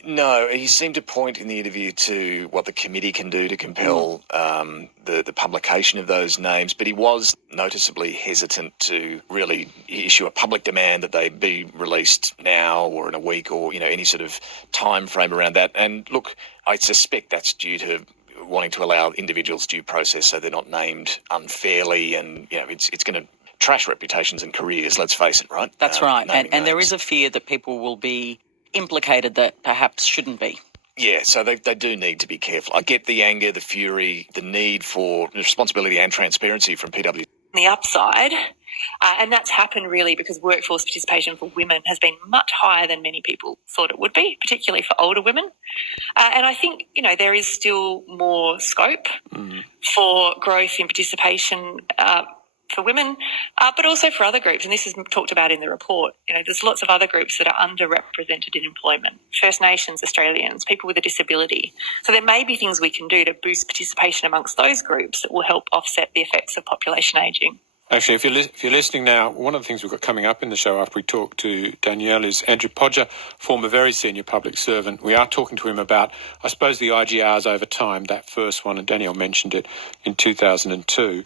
No, he seemed to point in the interview to what the committee can do to compel the publication of those names, but he was noticeably hesitant to really issue a public demand that they be released now or in a week or, any sort of time frame around that. And look, I suspect that's due to wanting to allow individuals due process so they're not named unfairly, and, it's going to trash reputations and careers, let's face it, right? That's right. And there is a fear that people will be implicated that perhaps shouldn't be. Yeah, so they do need to be careful. I get the anger, the fury, the need for responsibility and transparency from PW. The upside, and that's happened really because workforce participation for women has been much higher than many people thought it would be, particularly for older women. And I think, there is still more scope for growth in participation for women, but also for other groups. And this is talked about in the report. There's lots of other groups that are underrepresented in employment. First Nations, Australians, people with a disability. So there may be things we can do to boost participation amongst those groups that will help offset the effects of population ageing. Actually, if you're listening now, one of the things we've got coming up in the show after we talk to Danielle is Andrew Podger, former very senior public servant. We are talking to him about, I suppose, the IGRs over time, that first one, and Danielle mentioned it in 2002.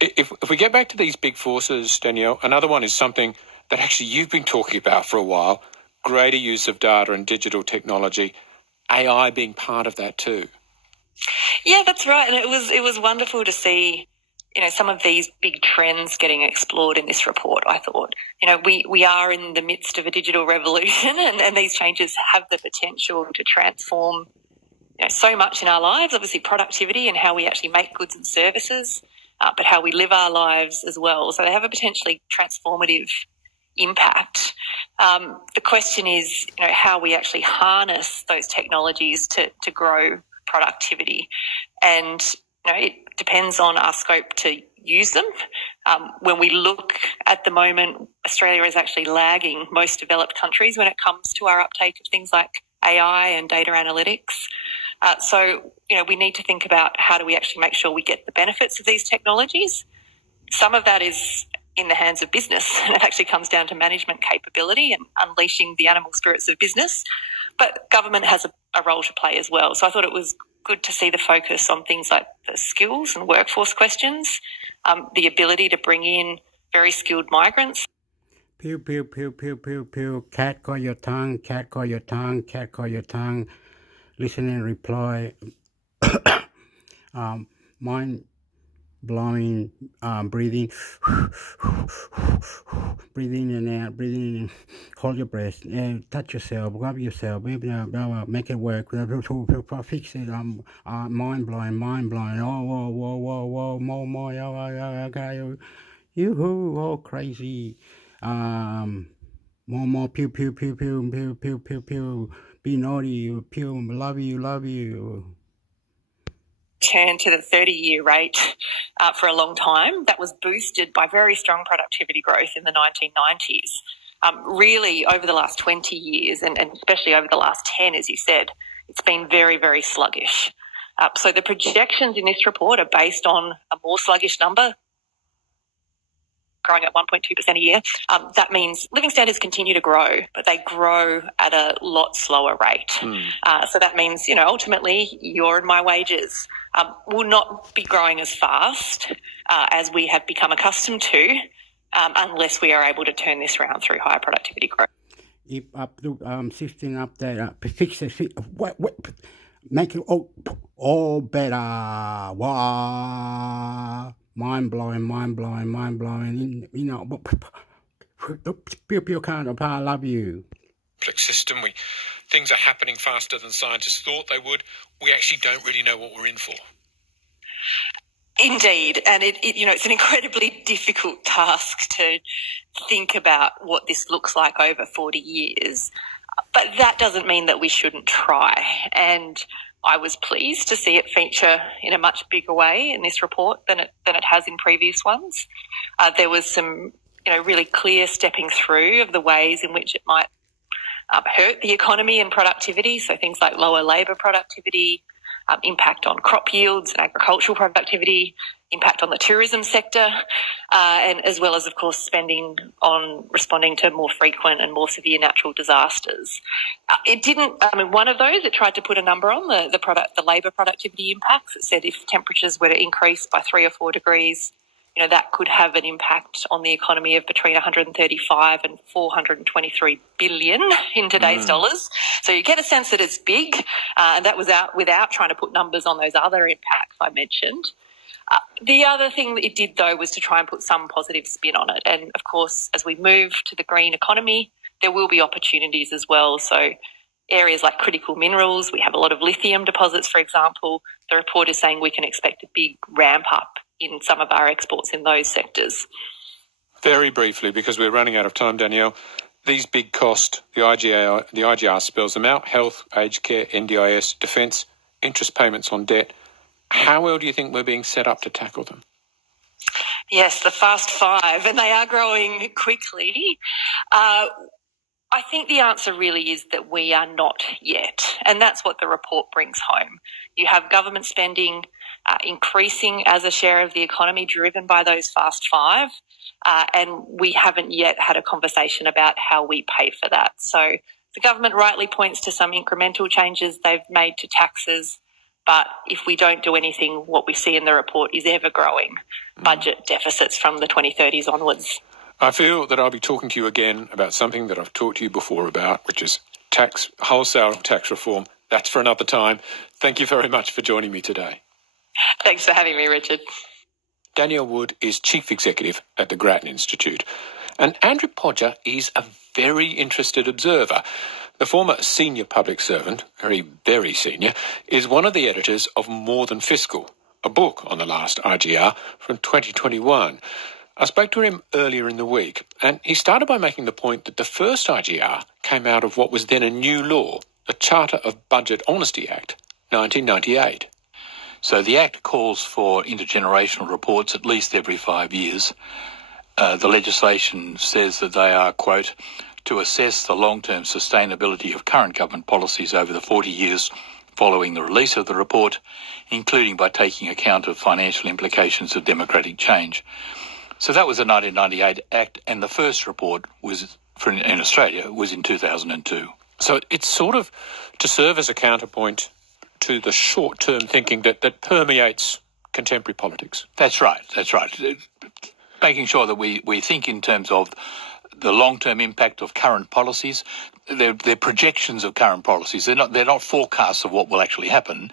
If we get back to these big forces, Danielle, another one is something that actually you've been talking about for a while, greater use of data and digital technology, AI being part of that too. Yeah, that's right. And it was wonderful to see, some of these big trends getting explored in this report, I thought. We are in the midst of a digital revolution and these changes have the potential to transform so much in our lives, obviously productivity and how we actually make goods and services, but how we live our lives as well. So they have a potentially transformative impact. The question is, how we actually harness those technologies to grow productivity. And, it depends on our scope to use them. When we look at the moment, Australia is actually lagging most developed countries when it comes to our uptake of things like AI and data analytics. So, we need to think about how do we actually make sure we get the benefits of these technologies. Some of that is in the hands of business, and it actually comes down to management capability and unleashing the animal spirits of business. But government has a role to play as well. So I thought it was good to see the focus on things like the skills and workforce questions, the ability to bring in very skilled migrants. Pew, pew, pew, pew, pew, pew. Cat call your tongue, cat call your tongue, cat call your tongue. Listen and reply. Mind blowing, breathing. Breathe in and out, breathe in, hold your breath, and touch yourself, rub yourself, make it work, fix it, mind blowing, whoa, more, okay, yoo-hoo, oh, crazy, more, pew, pew, pew, pew, pew, pew, pew, pew, be naughty, pew, love you. Turn to the 30-year rate for a long time. That was boosted by very strong productivity growth in the 1990s. Really, over the last 20 years, and especially over the last 10, as you said, it's been very, very sluggish. So the projections in this report are based on a more sluggish number, growing at 1.2% a year. That means living standards continue to grow, but they grow at a lot slower rate. So that means, ultimately your and my wages will not be growing as fast as we have become accustomed to unless we are able to turn this around through higher productivity growth. If up to 16 up there, fix it, make it all better. Wow. Mind blowing. People can't. I love you. System, things are happening faster than scientists thought they would. We actually don't really know what we're in for. Indeed, and it's an incredibly difficult task to think about what this looks like over 40 years. But that doesn't mean that we shouldn't try. And I was pleased to see it feature in a much bigger way in this report than it has in previous ones. There was some, really clear stepping through of the ways in which it might hurt the economy and productivity. So things like lower labour productivity, impact on crop yields and agricultural productivity, impact on the tourism sector, and as well as, of course, spending on responding to more frequent and more severe natural disasters. It didn't, one of those, it tried to put a number on the labour productivity impacts. It said if temperatures were to increase by 3 or 4 degrees, that could have an impact on the economy of between 135 and 423 billion in today's dollars. So you get a sense that it's big, and that was without trying to put numbers on those other impacts I mentioned. The other thing that it did, though, was to try and put some positive spin on it. And, of course, as we move to the green economy, there will be opportunities as well. So areas like critical minerals, we have a lot of lithium deposits, for example. The report is saying we can expect a big ramp up in some of our exports in those sectors. Very briefly, because we're running out of time, Danielle, these big costs, the IGR spells them out: health, aged care, NDIS, defence, interest payments on debt. How well do you think we're being set up to tackle them? Yes, the fast five, and they are growing quickly. I think the answer really is that we are not yet, and that's what the report brings home. You have government spending increasing as a share of the economy driven by those fast five, and we haven't yet had a conversation about how we pay for that. So the government rightly points to some incremental changes they've made to taxes, but if we don't do anything, what we see in the report is ever-growing budget deficits from the 2030s onwards. I feel that I'll be talking to you again about something that I've talked to you before about, which is wholesale tax reform. That's for another time. Thank you very much for joining me today. Thanks for having me, Richard. Danielle Wood is Chief Executive at the Grattan Institute. And Andrew Podger is a very interested observer. The former senior public servant, very, very senior, is one of the editors of More Than Fiscal, a book on the last IGR from 2021. I spoke to him earlier in the week, and he started by making the point that the first IGR came out of what was then a new law, the Charter of Budget Honesty Act, 1998. So the Act calls for intergenerational reports at least every 5 years. The legislation says that they are, quote, to assess the long-term sustainability of current government policies over the 40 years following the release of the report, including by taking account of financial implications of democratic change. So that was the 1998 Act, and the first report was in Australia was in 2002. So it's sort of to serve as a counterpoint to the short-term thinking that permeates contemporary politics. That's right. Making sure that we think in terms of the long-term impact of current policies. They're projections of current policies. They're not forecasts of what will actually happen,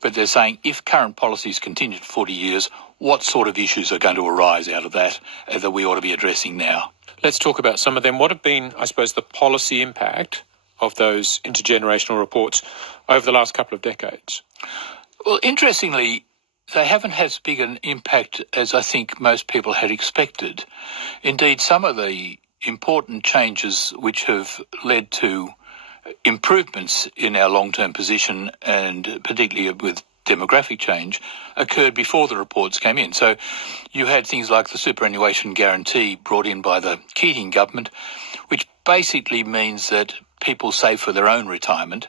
but they're saying if current policies continue for 40 years, what sort of issues are going to arise out of that that we ought to be addressing now? Let's talk about some of them. What have been, I suppose, the policy impact of those intergenerational reports over the last couple of decades? Well, interestingly, they haven't had as big an impact as I think most people had expected. Indeed, some of the important changes which have led to improvements in our long-term position, and particularly with demographic change, occurred before the reports came in. So you had things like the superannuation guarantee brought in by the Keating government, which basically means that people save for their own retirement,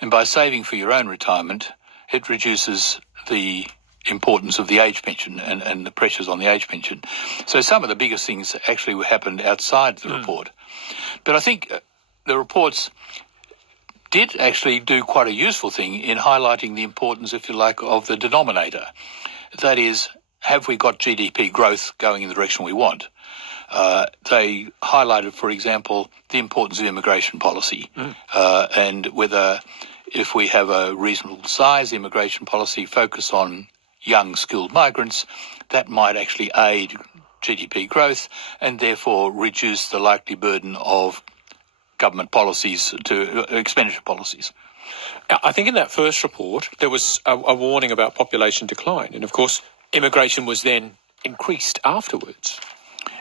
and by saving for your own retirement, it reduces the importance of the age pension and the pressures on the age pension. So some of the biggest things actually happened outside the report. But I think the reports did actually do quite a useful thing in highlighting the importance, if you like, of the denominator. That is, have we got GDP growth going in the direction we want? They highlighted, for example, the importance of immigration policy and whether if we have a reasonable size immigration policy focus on young skilled migrants, that might actually aid GDP growth and therefore reduce the likely burden of government policies to expenditure policies. I think in that first report there was a warning about population decline, and of course immigration was then increased afterwards.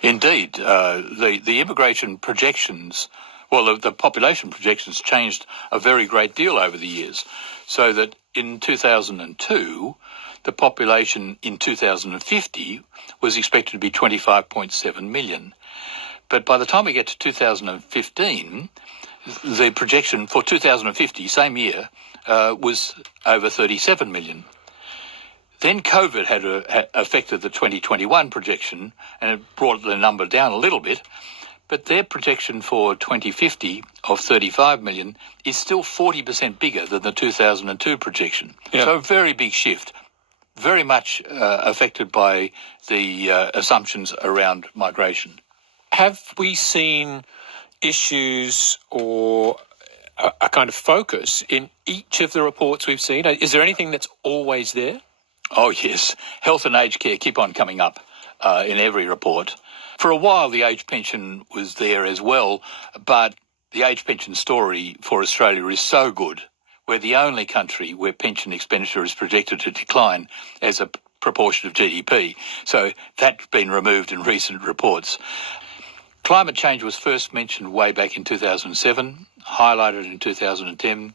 Indeed, the immigration projections, the population projections changed a very great deal over the years, so that in 2002, the population in 2050 was expected to be 25.7 million. But by the time we get to 2015, the projection for 2050, same year, was over 37 million. Then COVID had affected the 2021 projection, and it brought the number down a little bit. But their projection for 2050 of 35 million is still 40% bigger than the 2002 projection. Yeah. So a very big shift, very much affected by the assumptions around migration. Have we seen issues or a kind of focus in each of the reports we've seen? Is there anything that's always there? Oh, yes. Health and aged care keep on coming up in every report. For a while, the age pension was there as well, but the age pension story for Australia is so good. We're the only country where pension expenditure is projected to decline as a proportion of GDP. So that's been removed in recent reports. Climate change was first mentioned way back in 2007, highlighted in 2010,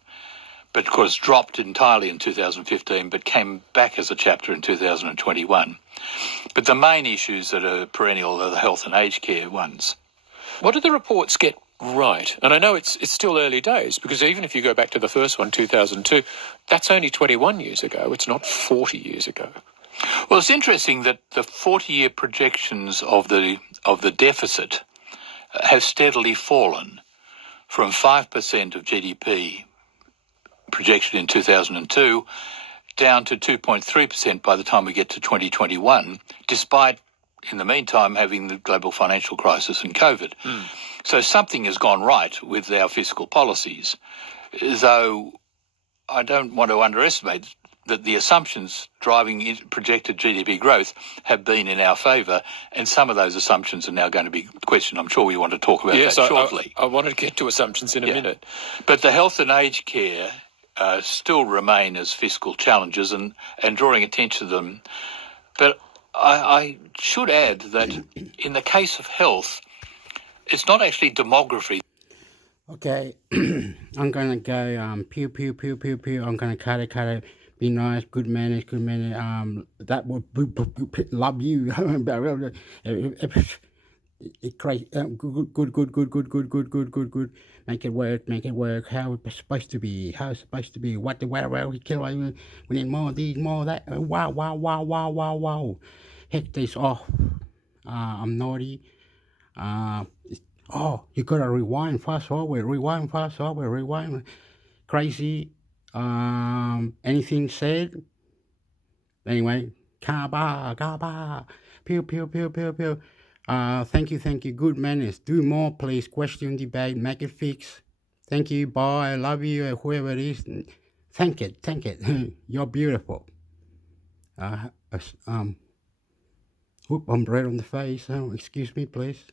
but of course dropped entirely in 2015, but came back as a chapter in 2021. But the main issues that are perennial are the health and aged care ones. What do the reports get right? And I know it's still early days, because even if you go back to the first one, 2002, that's only 21 years ago. It's not 40 years ago. Well, it's interesting that the 40-year projections of the deficit have steadily fallen from 5% of GDP projection in 2002 down to 2.3% by the time we get to 2021, despite, in the meantime, having the global financial crisis and COVID. So something has gone right with our fiscal policies, though I don't want to underestimate that the assumptions driving projected GDP growth have been in our favour, and some of those assumptions are now going to be questioned. I'm sure we want to talk about that shortly. I want to get to assumptions in a minute. But the health and aged care still remain as fiscal challenges and drawing attention to them. But I should add that in the case of health, it's not actually demography. Okay, I'm going to go pew, pew, pew, pew, pew. I'm going to cut it. Be nice, good manners. That would love you. Great, good. Make it work. How it's supposed to be. What the we kill. We need more these, more that. Wow. Hector's off. I'm naughty. You gotta rewind fast forward. Rewind. Crazy. Anything said? Anyway, kaba, pew. Thank you. Good manners. Do more, please. Question, debate, make it fix. Thank you. Bye. I love you. Whoever it is. Thank it. You're beautiful. I'm red on the face. Excuse me, please.